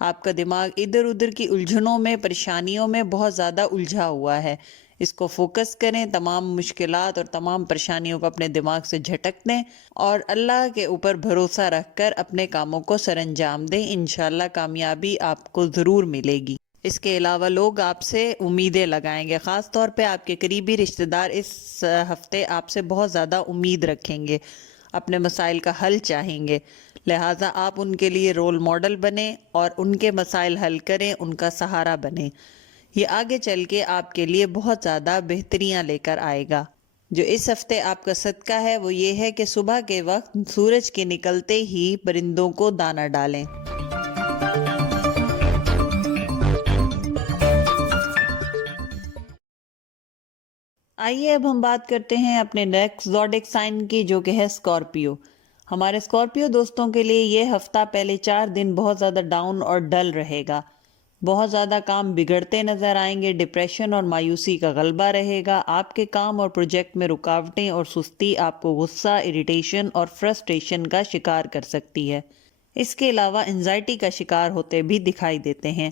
آپ کا دماغ ادھر ادھر کی الجھنوں میں، پریشانیوں میں بہت زیادہ الجھا ہوا ہے، اس کو فوکس کریں، تمام مشکلات اور تمام پریشانیوں کو اپنے دماغ سے جھٹک دیں اور اللہ کے اوپر بھروسہ رکھ کر اپنے کاموں کو سر انجام دیں، انشاءاللہ کامیابی آپ کو ضرور ملے گی۔ اس کے علاوہ لوگ آپ سے امیدیں لگائیں گے، خاص طور پہ آپ کے قریبی رشتہ دار اس ہفتے آپ سے بہت زیادہ امید رکھیں گے، اپنے مسائل کا حل چاہیں گے، لہٰذا آپ ان کے لیے رول ماڈل بنیں اور ان کے مسائل حل کریں، ان کا سہارا بنیں، یہ آگے چل کے آپ کے لیے بہت زیادہ بہتریاں لے کر آئے گا۔ جو اس ہفتے آپ کا صدقہ ہے وہ یہ ہے کہ صبح کے وقت سورج کے نکلتے ہی پرندوں کو دانہ ڈالیں۔ آئیے اب ہم بات کرتے ہیں اپنے نیکسٹ زوڈک سائن کی، جو کہ ہے اسکارپیو۔ ہمارے اسکارپیو دوستوں کے لیے یہ ہفتہ پہلے 4 دن بہت زیادہ ڈاؤن اور ڈل رہے گا، بہت زیادہ کام بگڑتے نظر آئیں گے، ڈپریشن اور مایوسی کا غلبہ رہے گا، آپ کے کام اور پروجیکٹ میں رکاوٹیں اور سستی آپ کو غصہ، اریٹیشن اور فرسٹریشن کا شکار کر سکتی ہے۔ اس کے علاوہ انزائٹی کا شکار ہوتے بھی دکھائی دیتے ہیں،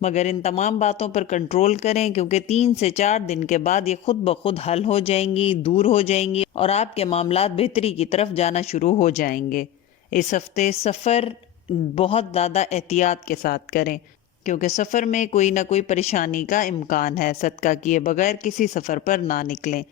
مگر ان تمام باتوں پر کنٹرول کریں کیونکہ 3 سے 4 دن کے بعد یہ خود بخود حل ہو جائیں گی، دور ہو جائیں گی اور آپ کے معاملات بہتری کی طرف جانا شروع ہو جائیں گے۔ اس ہفتے سفر بہت زیادہ احتیاط کے ساتھ کریں کیونکہ سفر میں کوئی نہ کوئی پریشانی کا امکان ہے، صدقہ کیے بغیر کسی سفر پر نہ نکلیں۔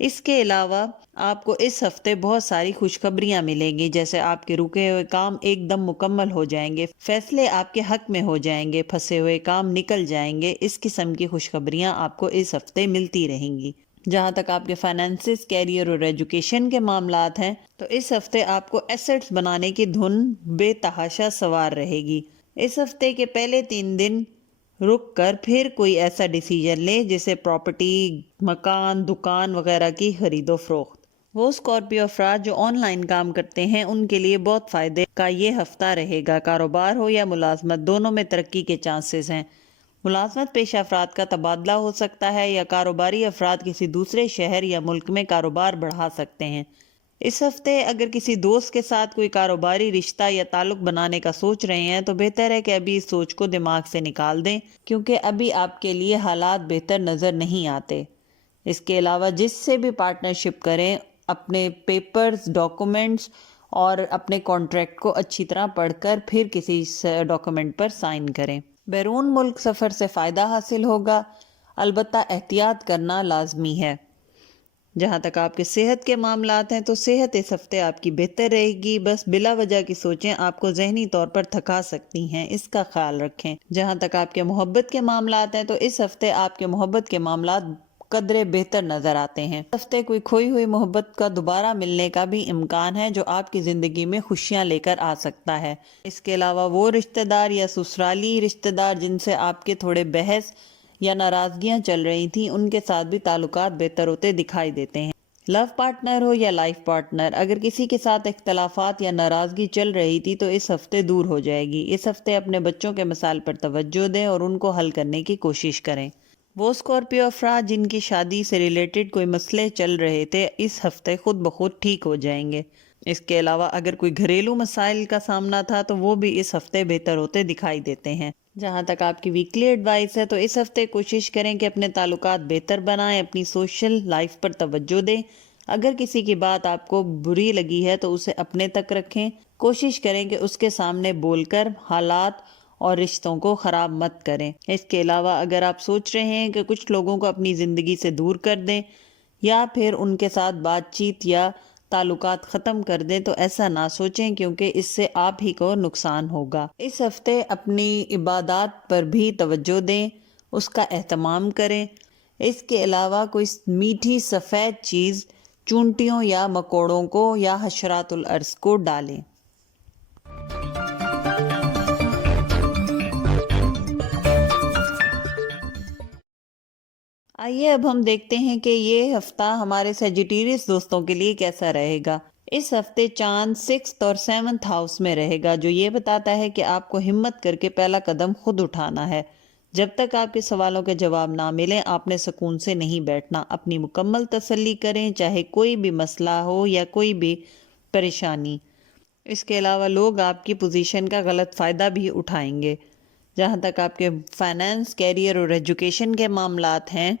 اس کے علاوہ آپ کو اس ہفتے بہت ساری خوشخبریاں ملیں گی، جیسے آپ کے رکے ہوئے کام ایک دم مکمل ہو جائیں گے، فیصلے آپ کے حق میں ہو جائیں گے، پھنسے ہوئے کام نکل جائیں گے، اس قسم کی خوشخبریاں آپ کو اس ہفتے ملتی رہیں گی۔ جہاں تک آپ کے فائنانسز، کیریئر اور ایجوکیشن کے معاملات ہیں تو اس ہفتے آپ کو ایسٹس بنانے کی دھن بے تحاشا سوار رہے گی۔ اس ہفتے کے پہلے 3 دن رک کر پھر کوئی ایسا ڈیسیجن لیں جیسے پراپرٹی، مکان، دکان وغیرہ کی خرید و فروخت۔ وہ اسکارپیو افراد جو آن لائن کام کرتے ہیں ان کے لیے بہت فائدے کا یہ ہفتہ رہے گا، کاروبار ہو یا ملازمت دونوں میں ترقی کے چانسز ہیں۔ ملازمت پیشہ افراد کا تبادلہ ہو سکتا ہے یا کاروباری افراد کسی دوسرے شہر یا ملک میں کاروبار بڑھا سکتے ہیں۔ اس ہفتے اگر کسی دوست کے ساتھ کوئی کاروباری رشتہ یا تعلق بنانے کا سوچ رہے ہیں تو بہتر ہے کہ ابھی اس سوچ کو دماغ سے نکال دیں کیونکہ ابھی آپ کے لیے حالات بہتر نظر نہیں آتے۔ اس کے علاوہ جس سے بھی پارٹنرشپ کریں اپنے پیپرز، ڈاکومنٹس اور اپنے کانٹریکٹ کو اچھی طرح پڑھ کر پھر کسی ڈاکومنٹ پر سائن کریں۔ بیرون ملک سفر سے فائدہ حاصل ہوگا، البتہ احتیاط کرنا لازمی ہے۔ جہاں تک آپ کے صحت کے معاملات ہیں تو صحت اس ہفتے آپ کی بہتر رہے گی، بس بلا وجہ کی سوچیں آپ کو ذہنی طور پر تھکا سکتی ہیں، اس کا خیال رکھیں۔ جہاں تک آپ کے محبت کے معاملات ہیں تو اس ہفتے آپ کے محبت کے معاملات قدرے بہتر نظر آتے ہیں۔ اس ہفتے کوئی کھوئی ہوئی محبت کا دوبارہ ملنے کا بھی امکان ہے جو آپ کی زندگی میں خوشیاں لے کر آ سکتا ہے۔ اس کے علاوہ وہ رشتہ دار یا سسرالی رشتہ دار جن سے آپ کے تھوڑے بحث یا ناراضگیاں چل رہی تھیں ان کے ساتھ بھی تعلقات بہتر ہوتے دکھائی دیتے ہیں۔ لو پارٹنر ہو یا لائف پارٹنر، اگر کسی کے ساتھ اختلافات یا ناراضگی چل رہی تھی تو اس ہفتے دور ہو جائے گی۔ اس ہفتے اپنے بچوں کے مسائل پر توجہ دیں اور ان کو حل کرنے کی کوشش کریں۔ وہ اسکارپیو افراد جن کی شادی سے ریلیٹڈ کوئی مسئلے چل رہے تھے اس ہفتے خود بخود ٹھیک ہو جائیں گے۔ اس کے علاوہ اگر کوئی گھریلو مسائل کا سامنا تھا تو وہ بھی اس ہفتے بہتر ہوتے دکھائی دیتے ہیں۔ جہاں تک آپ کی ویکلی ایڈوائس ہے تو اس ہفتے کوشش کریں کہ اپنے تعلقات بہتر بنائیں، اپنی سوشل لائف پر توجہ دیں۔ اگر کسی کی بات آپ کو بری لگی ہے تو اسے اپنے تک رکھیں، کوشش کریں کہ اس کے سامنے بول کر حالات اور رشتوں کو خراب مت کریں۔ اس کے علاوہ اگر آپ سوچ رہے ہیں کہ کچھ لوگوں کو اپنی زندگی سے دور کر دیں یا پھر ان کے ساتھ بات چیت یا تعلقات ختم کر دیں تو ایسا نہ سوچیں کیونکہ اس سے آپ ہی کو نقصان ہوگا۔ اس ہفتے اپنی عبادات پر بھی توجہ دیں، اس کا اہتمام کریں۔ اس کے علاوہ کوئی میٹھی سفید چیز چونٹیوں یا مکوڑوں کو یا حشرات الارض کو ڈالیں۔ آئیے اب ہم دیکھتے ہیں کہ یہ ہفتہ ہمارے سیجیٹیریس دوستوں کے لیے کیسا رہے گا۔ اس ہفتے چاند 6 اور 7 ہاؤس میں رہے گا، جو یہ بتاتا ہے کہ آپ کو ہمت کر کے پہلا قدم خود اٹھانا ہے۔ جب تک آپ کے سوالوں کے جواب نہ ملیں، آپ نے سکون سے نہیں بیٹھنا۔ اپنی مکمل تسلی کریں، چاہے کوئی بھی مسئلہ ہو یا کوئی بھی پریشانی۔ اس کے علاوہ لوگ آپ کی پوزیشن کا غلط فائدہ بھی اٹھائیں گے۔ جہاں تک آپ کے فائنانس، کیریئر اور ایجوکیشن کے معاملات ہیں،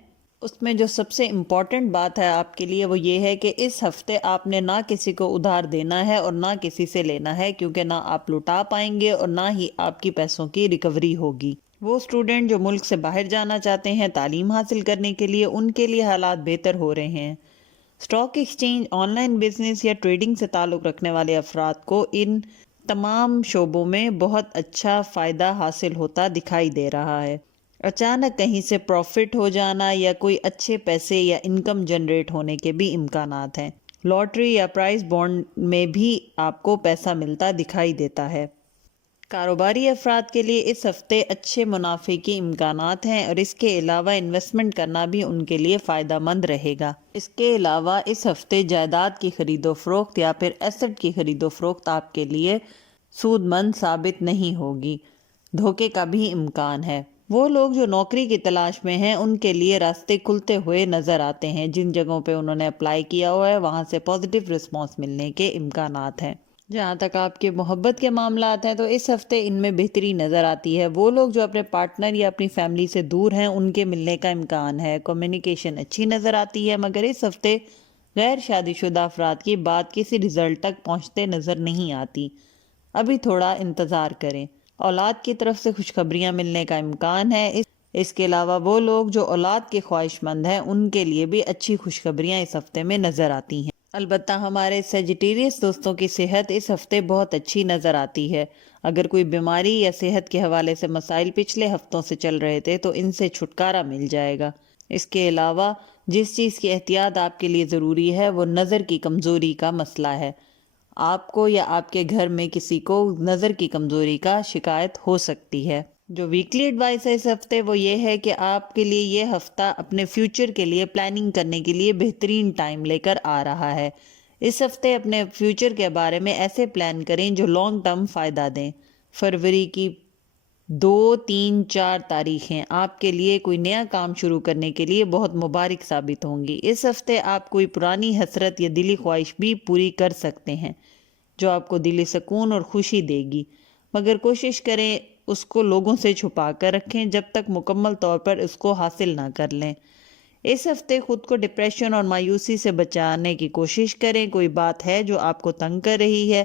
اس میں جو سب سے امپورٹنٹ بات ہے آپ کے لیے وہ یہ ہے کہ اس ہفتے آپ نے نہ کسی کو ادھار دینا ہے اور نہ کسی سے لینا ہے، کیونکہ نہ آپ لوٹا پائیں گے اور نہ ہی آپ کی پیسوں کی ریکوری ہوگی۔ وہ اسٹوڈنٹ جو ملک سے باہر جانا چاہتے ہیں تعلیم حاصل کرنے کے لیے، ان کے لیے حالات بہتر ہو رہے ہیں۔ Stock exchange, on line business یا ٹریڈنگ سے تعلق رکھنے والے افراد کو ان تمام شعبوں میں بہت اچھا فائدہ حاصل ہوتا دکھائی دے رہا ہے۔ اچانک کہیں سے پروفٹ ہو جانا یا کوئی اچھے پیسے یا انکم جنریٹ ہونے کے بھی امکانات ہیں۔ لاٹری یا پرائز بانڈ میں بھی آپ کو پیسہ ملتا دکھائی دیتا ہے۔ کاروباری افراد کے لیے اس ہفتے اچھے منافع کے امکانات ہیں اور اس کے علاوہ انویسٹمنٹ کرنا بھی ان کے لیے فائدہ مند رہے گا۔ اس کے علاوہ اس ہفتے جائیداد کی خرید و فروخت یا پھر ایسٹ کی خرید و فروخت آپ کے لیے سود مند ثابت نہیں ہوگی، دھوکے کا بھی امکان ہے۔ وہ لوگ جو نوکری کی تلاش میں ہیں ان کے لیے راستے کھلتے ہوئے نظر آتے ہیں۔ جن جگہوں پہ انہوں نے اپلائی کیا ہوا ہے وہاں سے پازیٹیو رسپانس ملنے کے امکانات ہیں۔ جہاں تک آپ کے محبت کے معاملات ہیں تو اس ہفتے ان میں بہتری نظر آتی ہے۔ وہ لوگ جو اپنے پارٹنر یا اپنی فیملی سے دور ہیں ان کے ملنے کا امکان ہے۔ کمیونیکیشن اچھی نظر آتی ہے، مگر اس ہفتے غیر شادی شدہ افراد کی بات کسی رزلٹ تک پہنچتے نظر نہیں آتی۔ ابھی تھوڑا انتظار کریں۔ اولاد کی طرف سے خوشخبریاں ملنے کا امکان ہے۔ اس کے علاوہ وہ لوگ جو اولاد کے خواہش مند ہیں ان کے لیے بھی اچھی خوشخبریاں اس ہفتے میں نظر آتی ہیں۔ البتہ ہمارے سیجیٹیریس دوستوں کی صحت اس ہفتے بہت اچھی نظر آتی ہے۔ اگر کوئی بیماری یا صحت کے حوالے سے مسائل پچھلے ہفتوں سے چل رہے تھے تو ان سے چھٹکارا مل جائے گا۔ اس کے علاوہ جس چیز کی احتیاط آپ کے لیے ضروری ہے وہ نظر کی کمزوری کا مسئلہ ہے۔ آپ کو یا آپ کے گھر میں کسی کو نظر کی کمزوری کا شکایت ہو سکتی ہے۔ جو ویکلی ایڈوائس ہے اس ہفتے وہ یہ ہے کہ آپ کے لیے یہ ہفتہ اپنے فیوچر کے لیے پلاننگ کرنے کے لیے بہترین ٹائم لے کر آ رہا ہے۔ اس ہفتے اپنے فیوچر کے بارے میں ایسے پلان کریں جو لانگ ٹرم فائدہ دیں۔ فروری کی 2، 3، 4 تاریخیں آپ کے لیے کوئی نیا کام شروع کرنے کے لیے بہت مبارک ثابت ہوں گی۔ اس ہفتے آپ کوئی پرانی حسرت یا دلی خواہش بھی پوری کر سکتے ہیں جو آپ کو دلی سکون اور خوشی دے گی، مگر کوشش کریں اس کو لوگوں سے چھپا کر رکھیں جب تک مکمل طور پر اس کو حاصل نہ کر لیں۔ اس ہفتے خود کو ڈپریشن اور مایوسی سے بچانے کی کوشش کریں۔ کوئی بات ہے جو آپ کو تنگ کر رہی ہے،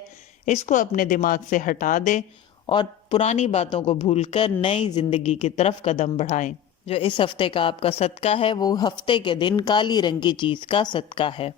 اس کو اپنے دماغ سے ہٹا دیں اور پرانی باتوں کو بھول کر نئی زندگی کی طرف قدم بڑھائیں۔ جو اس ہفتے کا آپ کا صدقہ ہے وہ ہفتے کے دن کالی رنگ کی چیز کا صدقہ ہے۔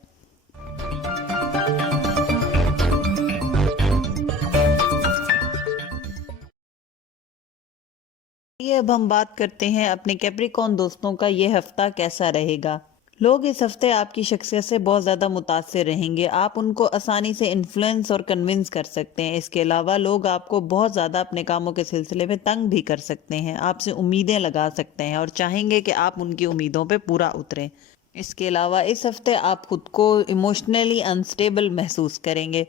یہ اب ہم بات کرتے ہیں اپنے کیپریکون دوستوں کا یہ ہفتہ کیسا رہے گا۔ لوگ اس ہفتے آپ کی شخصیت سے بہت زیادہ متاثر رہیں گے۔ آپ ان کو آسانی سے انفلوئنس اور کنونس کر سکتے ہیں۔ اس کے علاوہ لوگ آپ کو بہت زیادہ اپنے کاموں کے سلسلے میں تنگ بھی کر سکتے ہیں، آپ سے امیدیں لگا سکتے ہیں اور چاہیں گے کہ آپ ان کی امیدوں پہ پورا اتریں۔ اس کے علاوہ اس ہفتے آپ خود کو ایموشنلی انسٹیبل محسوس کریں گے۔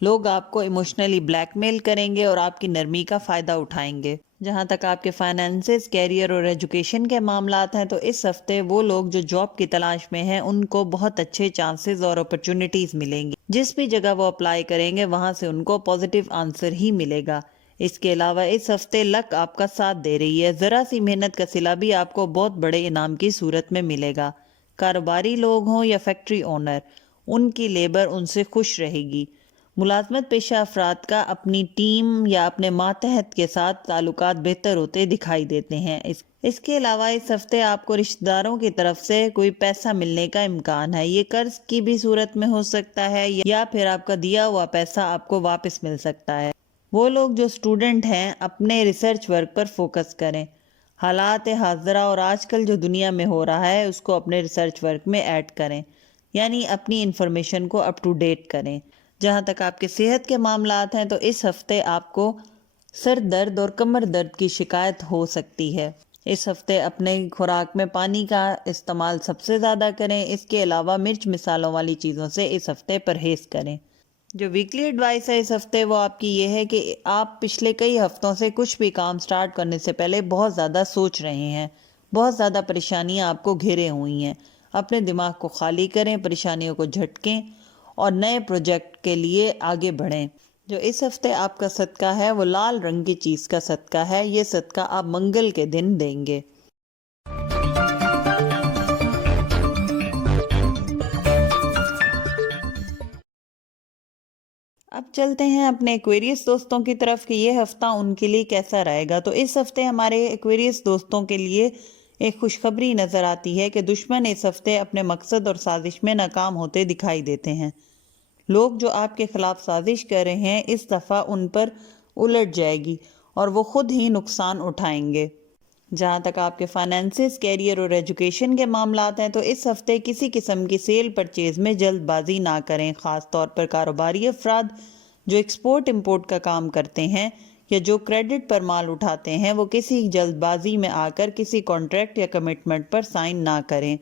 لوگ آپ کو ایموشنلی بلیک میل کریں گے اور آپ کی نرمی کا فائدہ اٹھائیں گے۔ جہاں تک آپ کے فائنانسز، کیریئر اور ایجوکیشن کے معاملات ہیں تو اس ہفتے وہ لوگ جو جاب کی تلاش میں ہیں ان کو بہت اچھے چانسز اور اپرچونٹیز ملیں گی۔ جس بھی جگہ وہ اپلائی کریں گے وہاں سے ان کو پازیٹیو آنسر ہی ملے گا۔ اس کے علاوہ اس ہفتے لک آپ کا ساتھ دے رہی ہے۔ ذرا سی محنت کا صلہ بھی آپ کو بہت بڑے انعام کی صورت میں ملے گا۔ کاروباری لوگ ہوں یا فیکٹری اونر، ان کی لیبر ان سے خوش رہے گی۔ ملازمت پیشہ افراد کا اپنی ٹیم یا اپنے ماتحت کے ساتھ تعلقات بہتر ہوتے دکھائی دیتے ہیں۔ اس کے علاوہ اس ہفتے آپ کو رشتہ داروں کی طرف سے کوئی پیسہ ملنے کا امکان ہے۔ یہ قرض کی بھی صورت میں ہو سکتا ہے یا پھر آپ کا دیا ہوا پیسہ آپ کو واپس مل سکتا ہے۔ وہ لوگ جو اسٹوڈنٹ ہیں اپنے ریسرچ ورک پر فوکس کریں۔ حالات حاضرہ اور آج کل جو دنیا میں ہو رہا ہے اس کو اپنے ریسرچ ورک میں ایڈ کریں، یعنی اپنی انفارمیشن کو اپ ٹو ڈیٹ کریں۔ جہاں تک آپ کے صحت کے معاملات ہیں تو اس ہفتے آپ کو سر درد اور کمر درد کی شکایت ہو سکتی ہے۔ اس ہفتے اپنے خوراک میں پانی کا استعمال سب سے زیادہ کریں، اس کے علاوہ مرچ مسالوں والی چیزوں سے اس ہفتے پرہیز کریں۔ جو ویکلی ایڈوائس ہے اس ہفتے وہ آپ کی یہ ہے کہ آپ پچھلے کئی ہفتوں سے کچھ بھی کام سٹارٹ کرنے سے پہلے بہت زیادہ سوچ رہے ہیں، بہت زیادہ پریشانیاں آپ کو گھیرے ہوئی ہیں۔ اپنے دماغ کو خالی کریں، پریشانیوں کو جھٹکیں اور نئے پروجیکٹ کے لیے آگے بڑھیں۔ جو اس ہفتے آپ کا صدقہ ہے وہ لال رنگ کی چیز کا صدقہ ہے، یہ صدقہ آپ منگل کے دن دیں گے۔ اب چلتے ہیں اپنے ایکویریس دوستوں کی طرف کہ یہ ہفتہ ان کے لیے کیسا رہے گا۔ تو اس ہفتے ہمارے ایکویریس دوستوں کے لیے ایک خوشخبری نظر آتی ہے کہ دشمن اس ہفتے اپنے مقصد اور سازش میں ناکام ہوتے دکھائی دیتے ہیں۔ لوگ جو آپ کے خلاف سازش کر رہے ہیں اس دفعہ ان پر الٹ جائے گی اور وہ خود ہی نقصان اٹھائیں گے۔ جہاں تک آپ کے فائنینسز، کیریئر اور ایجوکیشن کے معاملات ہیں تو اس ہفتے کسی قسم کی سیل پرچیز میں جلد بازی نہ کریں، خاص طور پر کاروباری افراد جو ایکسپورٹ امپورٹ کا کام کرتے ہیں یا جو کریڈٹ پر مال اٹھاتے ہیں وہ کسی جلد بازی میں آ کر کسی کانٹریکٹ یا کمٹمنٹ پر سائن نہ کریں۔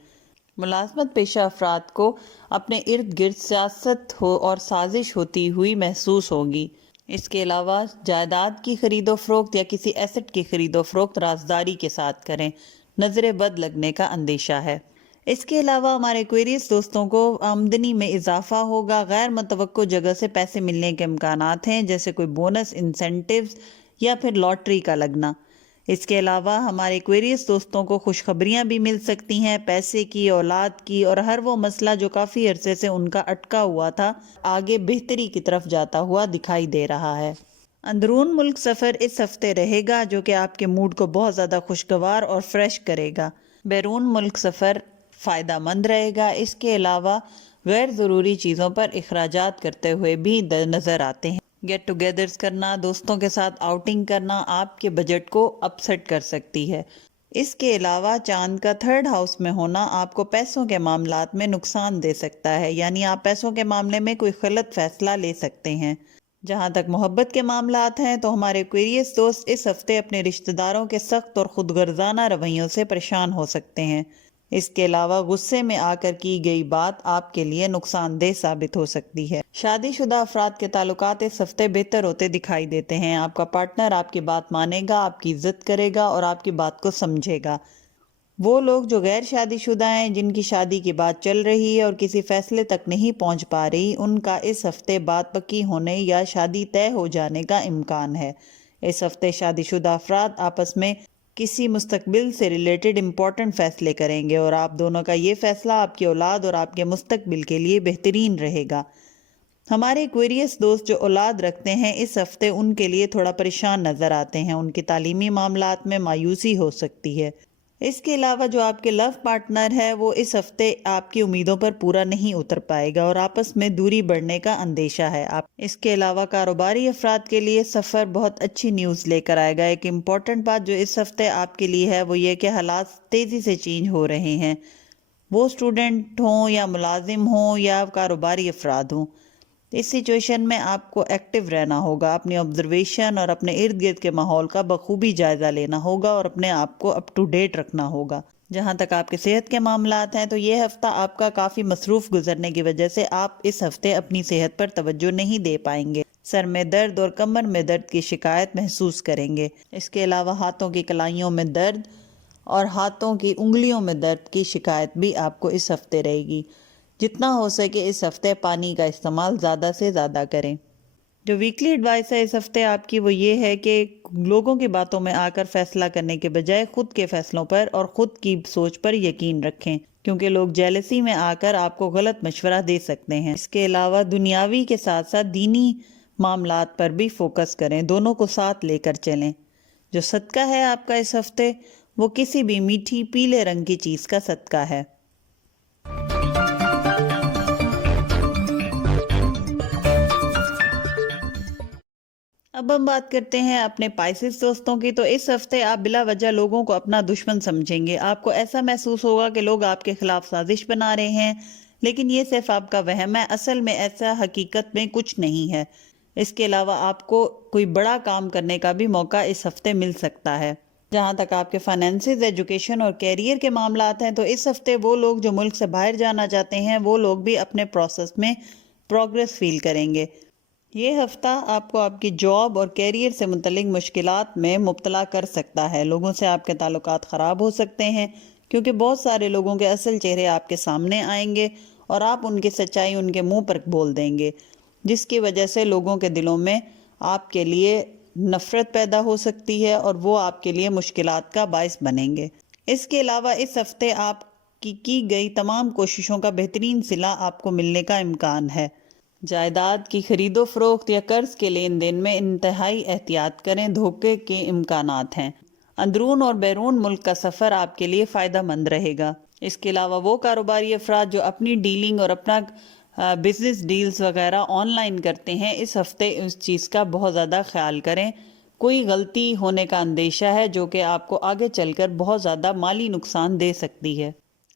ملازمت پیشہ افراد کو اپنے ارد گرد سیاست اور سازش ہوتی ہوئی محسوس ہوگی۔ اس کے علاوہ جائیداد کی خرید و فروخت یا کسی ایسٹ کی خرید و فروخت رازداری کے ساتھ کریں، نظر بد لگنے کا اندیشہ ہے۔ اس کے علاوہ ہمارے ایکویریس دوستوں کو آمدنی میں اضافہ ہوگا، غیر متوقع جگہ سے پیسے ملنے کے امکانات ہیں جیسے کوئی بونس، انسینٹیوز یا پھر لاٹری کا لگنا۔ اس کے علاوہ ہمارے ایکویریس دوستوں کو خوشخبریاں بھی مل سکتی ہیں، پیسے کی، اولاد کی، اور ہر وہ مسئلہ جو کافی عرصے سے ان کا اٹکا ہوا تھا آگے بہتری کی طرف جاتا ہوا دکھائی دے رہا ہے۔ اندرون ملک سفر اس ہفتے رہے گا جو کہ آپ کے موڈ کو بہت زیادہ خوشگوار اور فریش کرے گا۔ بیرون ملک سفر فائدہ مند رہے گا۔ اس کے علاوہ غیر ضروری چیزوں پر اخراجات کرتے ہوئے بھی نظر آتے ہیں۔ گیٹ ٹوگیدرز کرنا، دوستوں کے ساتھ آؤٹنگ کرنا آپ کے بجٹ کو اپسیٹ کر سکتی ہے۔ اس کے علاوہ چاند کا 3rd ہاؤس میں ہونا آپ کو پیسوں کے معاملات میں نقصان دے سکتا ہے، یعنی آپ پیسوں کے معاملے میں کوئی غلط فیصلہ لے سکتے ہیں۔ جہاں تک محبت کے معاملات ہیں تو ہمارے ایکویریس دوست اس ہفتے اپنے رشتہ داروں کے سخت اور خود غرضانہ رویوں سے پریشان ہو سکتے ہیں۔ اس کے علاوہ غصے میں آ کر کی گئی بات آپ کے لیے نقصان دہ ثابت ہو سکتی ہے۔ شادی شدہ افراد کے تعلقات اس ہفتے بہتر ہوتے دکھائی دیتے ہیں۔ آپ کا پارٹنر آپ کی بات مانے گا، آپ کی عزت کرے گا اور آپ کی بات کو سمجھے گا۔ وہ لوگ جو غیر شادی شدہ ہیں، جن کی شادی کی بات چل رہی ہے اور کسی فیصلے تک نہیں پہنچ پا رہی، ان کا اس ہفتے بات پکی ہونے یا شادی طے ہو جانے کا امکان ہے۔ اس ہفتے شادی شدہ افراد آپس میں کسی مستقبل سے ریلیٹڈ امپورٹنٹ فیصلے کریں گے اور آپ دونوں کا یہ فیصلہ آپ کی اولاد اور آپ کے مستقبل کے لیے بہترین رہے گا۔ ہمارے ایکویریس دوست جو اولاد رکھتے ہیں اس ہفتے ان کے لیے تھوڑا پریشان نظر آتے ہیں، ان کی تعلیمی معاملات میں مایوسی ہو سکتی ہے۔ اس کے علاوہ جو آپ کے لو پارٹنر ہے وہ اس ہفتے آپ کی امیدوں پر پورا نہیں اتر پائے گا اور آپس میں دوری بڑھنے کا اندیشہ ہے۔ اس کے علاوہ کاروباری افراد کے لیے سفر بہت اچھی نیوز لے کر آئے گا۔ ایک امپورٹنٹ بات جو اس ہفتے آپ کے لیے ہے وہ یہ کہ حالات تیزی سے چینج ہو رہے ہیں، وہ اسٹوڈنٹ ہوں یا ملازم ہوں یا کاروباری افراد ہوں۔ اس سچویشن میں آپ کو ایکٹیو رہنا ہوگا، اپنی آبزرویشن اور اپنے ارد گرد کے ماحول کا بخوبی جائزہ لینا ہوگا اور اپنے آپ کو اپ ٹو ڈیٹ رکھنا ہوگا۔ جہاں تک آپ کے صحت کے معاملات ہیں تو یہ ہفتہ آپ کا کافی مصروف گزرنے کی وجہ سے آپ اس ہفتے اپنی صحت پر توجہ نہیں دے پائیں گے، سر میں درد اور کمر میں درد کی شکایت محسوس کریں گے۔ اس کے علاوہ ہاتھوں کی کلائیوں میں درد اور ہاتھوں کی انگلیوں میں درد کی شکایت بھی آپ کو اس ہفتے رہے گی۔ جتنا ہو سکے اس ہفتے پانی کا استعمال زیادہ سے زیادہ کریں۔ جو ویکلی ایڈوائس ہے اس ہفتے آپ کی وہ یہ ہے کہ لوگوں کی باتوں میں آ کر فیصلہ کرنے کے بجائے خود کے فیصلوں پر اور خود کی سوچ پر یقین رکھیں، کیونکہ لوگ جیلسی میں آ کر آپ کو غلط مشورہ دے سکتے ہیں۔ اس کے علاوہ دنیاوی کے ساتھ ساتھ دینی معاملات پر بھی فوکس کریں، دونوں کو ساتھ لے کر چلیں۔ جو صدقہ ہے آپ کا اس ہفتے وہ کسی بھی میٹھی پیلے رنگ کی چیز کا صدقہ ہے۔ اب ہم بات کرتے ہیں اپنے پائسس دوستوں کی. تو اس ہفتے آپ بلا وجہ لوگوں کو اپنا دشمن سمجھیں گے. آپ کو ایسا محسوس ہوگا کہ لوگ آپ کے خلاف سازش بنا رہے ہیں، لیکن یہ صرف آپ کا وہم ہے. اصل میں ایسا حقیقت میں کچھ نہیں ہے. اس کے علاوہ آپ کو کوئی بڑا کام کرنے کا بھی موقع اس ہفتے مل سکتا ہے. جہاں تک آپ کے فائنینسز، ایجوکیشن اور کیریئر کے معاملات ہیں، تو اس ہفتے وہ لوگ جو ملک سے باہر جانا چاہتے ہیں وہ لوگ بھی اپنے پروسیس میں پروگریس فیل کریں گے. یہ ہفتہ آپ کو آپ کی جاب اور کیریئر سے متعلق مشکلات میں مبتلا کر سکتا ہے. لوگوں سے آپ کے تعلقات خراب ہو سکتے ہیں کیونکہ بہت سارے لوگوں کے اصل چہرے آپ کے سامنے آئیں گے اور آپ ان کی سچائی ان کے منہ پر بول دیں گے، جس کی وجہ سے لوگوں کے دلوں میں آپ کے لیے نفرت پیدا ہو سکتی ہے اور وہ آپ کے لیے مشکلات کا باعث بنیں گے. اس کے علاوہ اس ہفتے آپ کی گئی تمام کوششوں کا بہترین صلہ آپ کو ملنے کا امکان ہے. جائیداد کی خرید و فروخت یا قرض کے لین دین میں انتہائی احتیاط کریں، دھوکے کے امکانات ہیں. اندرون اور بیرون ملک کا سفر آپ کے لیے فائدہ مند رہے گا. اس کے علاوہ وہ کاروباری افراد جو اپنی ڈیلنگ اور اپنا بزنس ڈیلز وغیرہ آن لائن کرتے ہیں، اس ہفتے اس چیز کا بہت زیادہ خیال کریں. کوئی غلطی ہونے کا اندیشہ ہے جو کہ آپ کو آگے چل کر بہت زیادہ مالی نقصان دے سکتی ہے.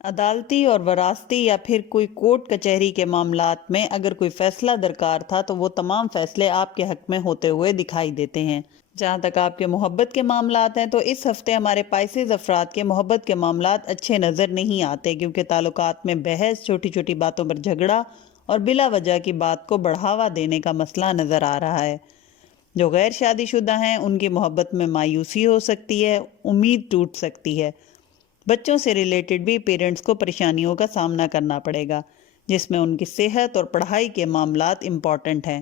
عدالتی اور وراثتی یا پھر کوئی کورٹ کچہری کے معاملات میں اگر کوئی فیصلہ درکار تھا تو وہ تمام فیصلے آپ کے حق میں ہوتے ہوئے دکھائی دیتے ہیں. جہاں تک آپ کے محبت کے معاملات ہیں تو اس ہفتے ہمارے پائسز افراد کے محبت کے معاملات اچھے نظر نہیں آتے، کیونکہ تعلقات میں بحث، چھوٹی چھوٹی باتوں پر جھگڑا اور بلا وجہ کی بات کو بڑھاوا دینے کا مسئلہ نظر آ رہا ہے. جو غیر شادی شدہ ہیں ان کی محبت میں مایوسی ہو سکتی ہے، امید ٹوٹ سکتی ہے. بچوں سے ریلیٹڈ بھی پیرنٹس کو پریشانیوں کا سامنا کرنا پڑے گا، جس میں ان کی صحت اور پڑھائی کے معاملات امپورٹنٹ ہیں.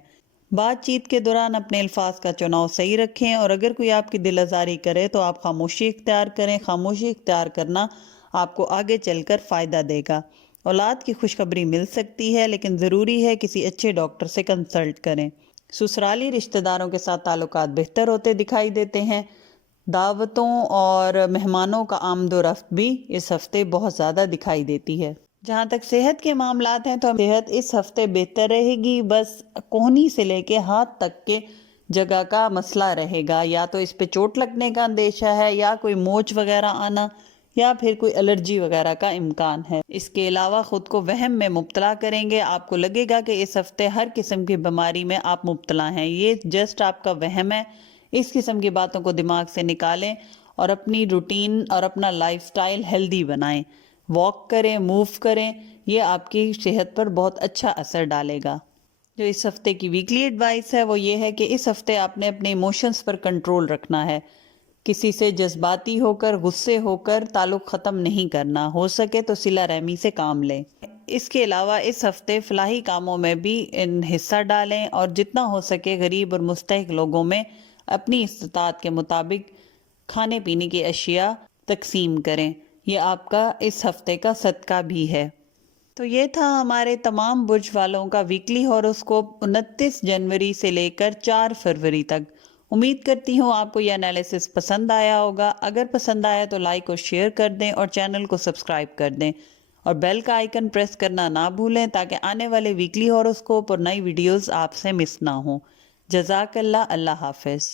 بات چیت کے دوران اپنے الفاظ کا چناؤ صحیح رکھیں، اور اگر کوئی آپ کی دل آزاری کرے تو آپ خاموشی اختیار کریں. خاموشی اختیار کرنا آپ کو آگے چل کر فائدہ دے گا. اولاد کی خوشخبری مل سکتی ہے، لیکن ضروری ہے کسی اچھے ڈاکٹر سے کنسلٹ کریں. سسرالی رشتہ داروں کے ساتھ تعلقات بہتر ہوتے دکھائی دیتے ہیں. دعوتوں اور مہمانوں کا آمد و رفت بھی اس ہفتے بہت زیادہ دکھائی دیتی ہے. جہاں تک صحت کے معاملات ہیں تو صحت اس ہفتے بہتر رہے گی، بس کہنی سے لے کے ہاتھ تک کے جگہ کا مسئلہ رہے گا. یا تو اس پہ چوٹ لگنے کا اندیشہ ہے، یا کوئی موچ وغیرہ آنا، یا پھر کوئی الرجی وغیرہ کا امکان ہے. اس کے علاوہ خود کو وہم میں مبتلا کریں گے. آپ کو لگے گا کہ اس ہفتے ہر قسم کی بیماری میں آپ مبتلا ہیں. یہ جسٹ آپ کا وہم ہے. اس قسم کی باتوں کو دماغ سے نکالیں اور اپنی روٹین اور اپنا لائف سٹائل ہیلدی بنائیں. واک کریں، موو کریں، یہ آپ کی صحت پر بہت اچھا اثر ڈالے گا. جو اس ہفتے کی ویکلی ایڈوائس ہے وہ یہ ہے کہ اس ہفتے آپ نے اپنے ایموشنز پر کنٹرول رکھنا ہے. کسی سے جذباتی ہو کر، غصے ہو کر تعلق ختم نہیں کرنا. ہو سکے تو صلہ رحمی سے کام لیں. اس کے علاوہ اس ہفتے فلاحی کاموں میں بھی حصہ ڈالیں اور جتنا ہو سکے غریب اور مستحق لوگوں میں اپنی استطاعت کے مطابق کھانے پینے کی اشیاء تقسیم کریں. یہ آپ کا اس ہفتے کا صدقہ بھی ہے. تو یہ تھا ہمارے تمام برج والوں کا ویکلی ہاروسکوپ 29 جنوری سے لے کر 4 فروری تک. امید کرتی ہوں آپ کو یہ انالیسس پسند آیا ہوگا. اگر پسند آیا تو لائک اور شیئر کر دیں اور چینل کو سبسکرائب کر دیں اور بیل کا آئیکن پریس کرنا نہ بھولیں تاکہ آنے والے ویکلی ہاروسکوپ اور نئی ویڈیوز آپ سے مس نہ ہوں. جزاک اللہ. اللہ حافظ.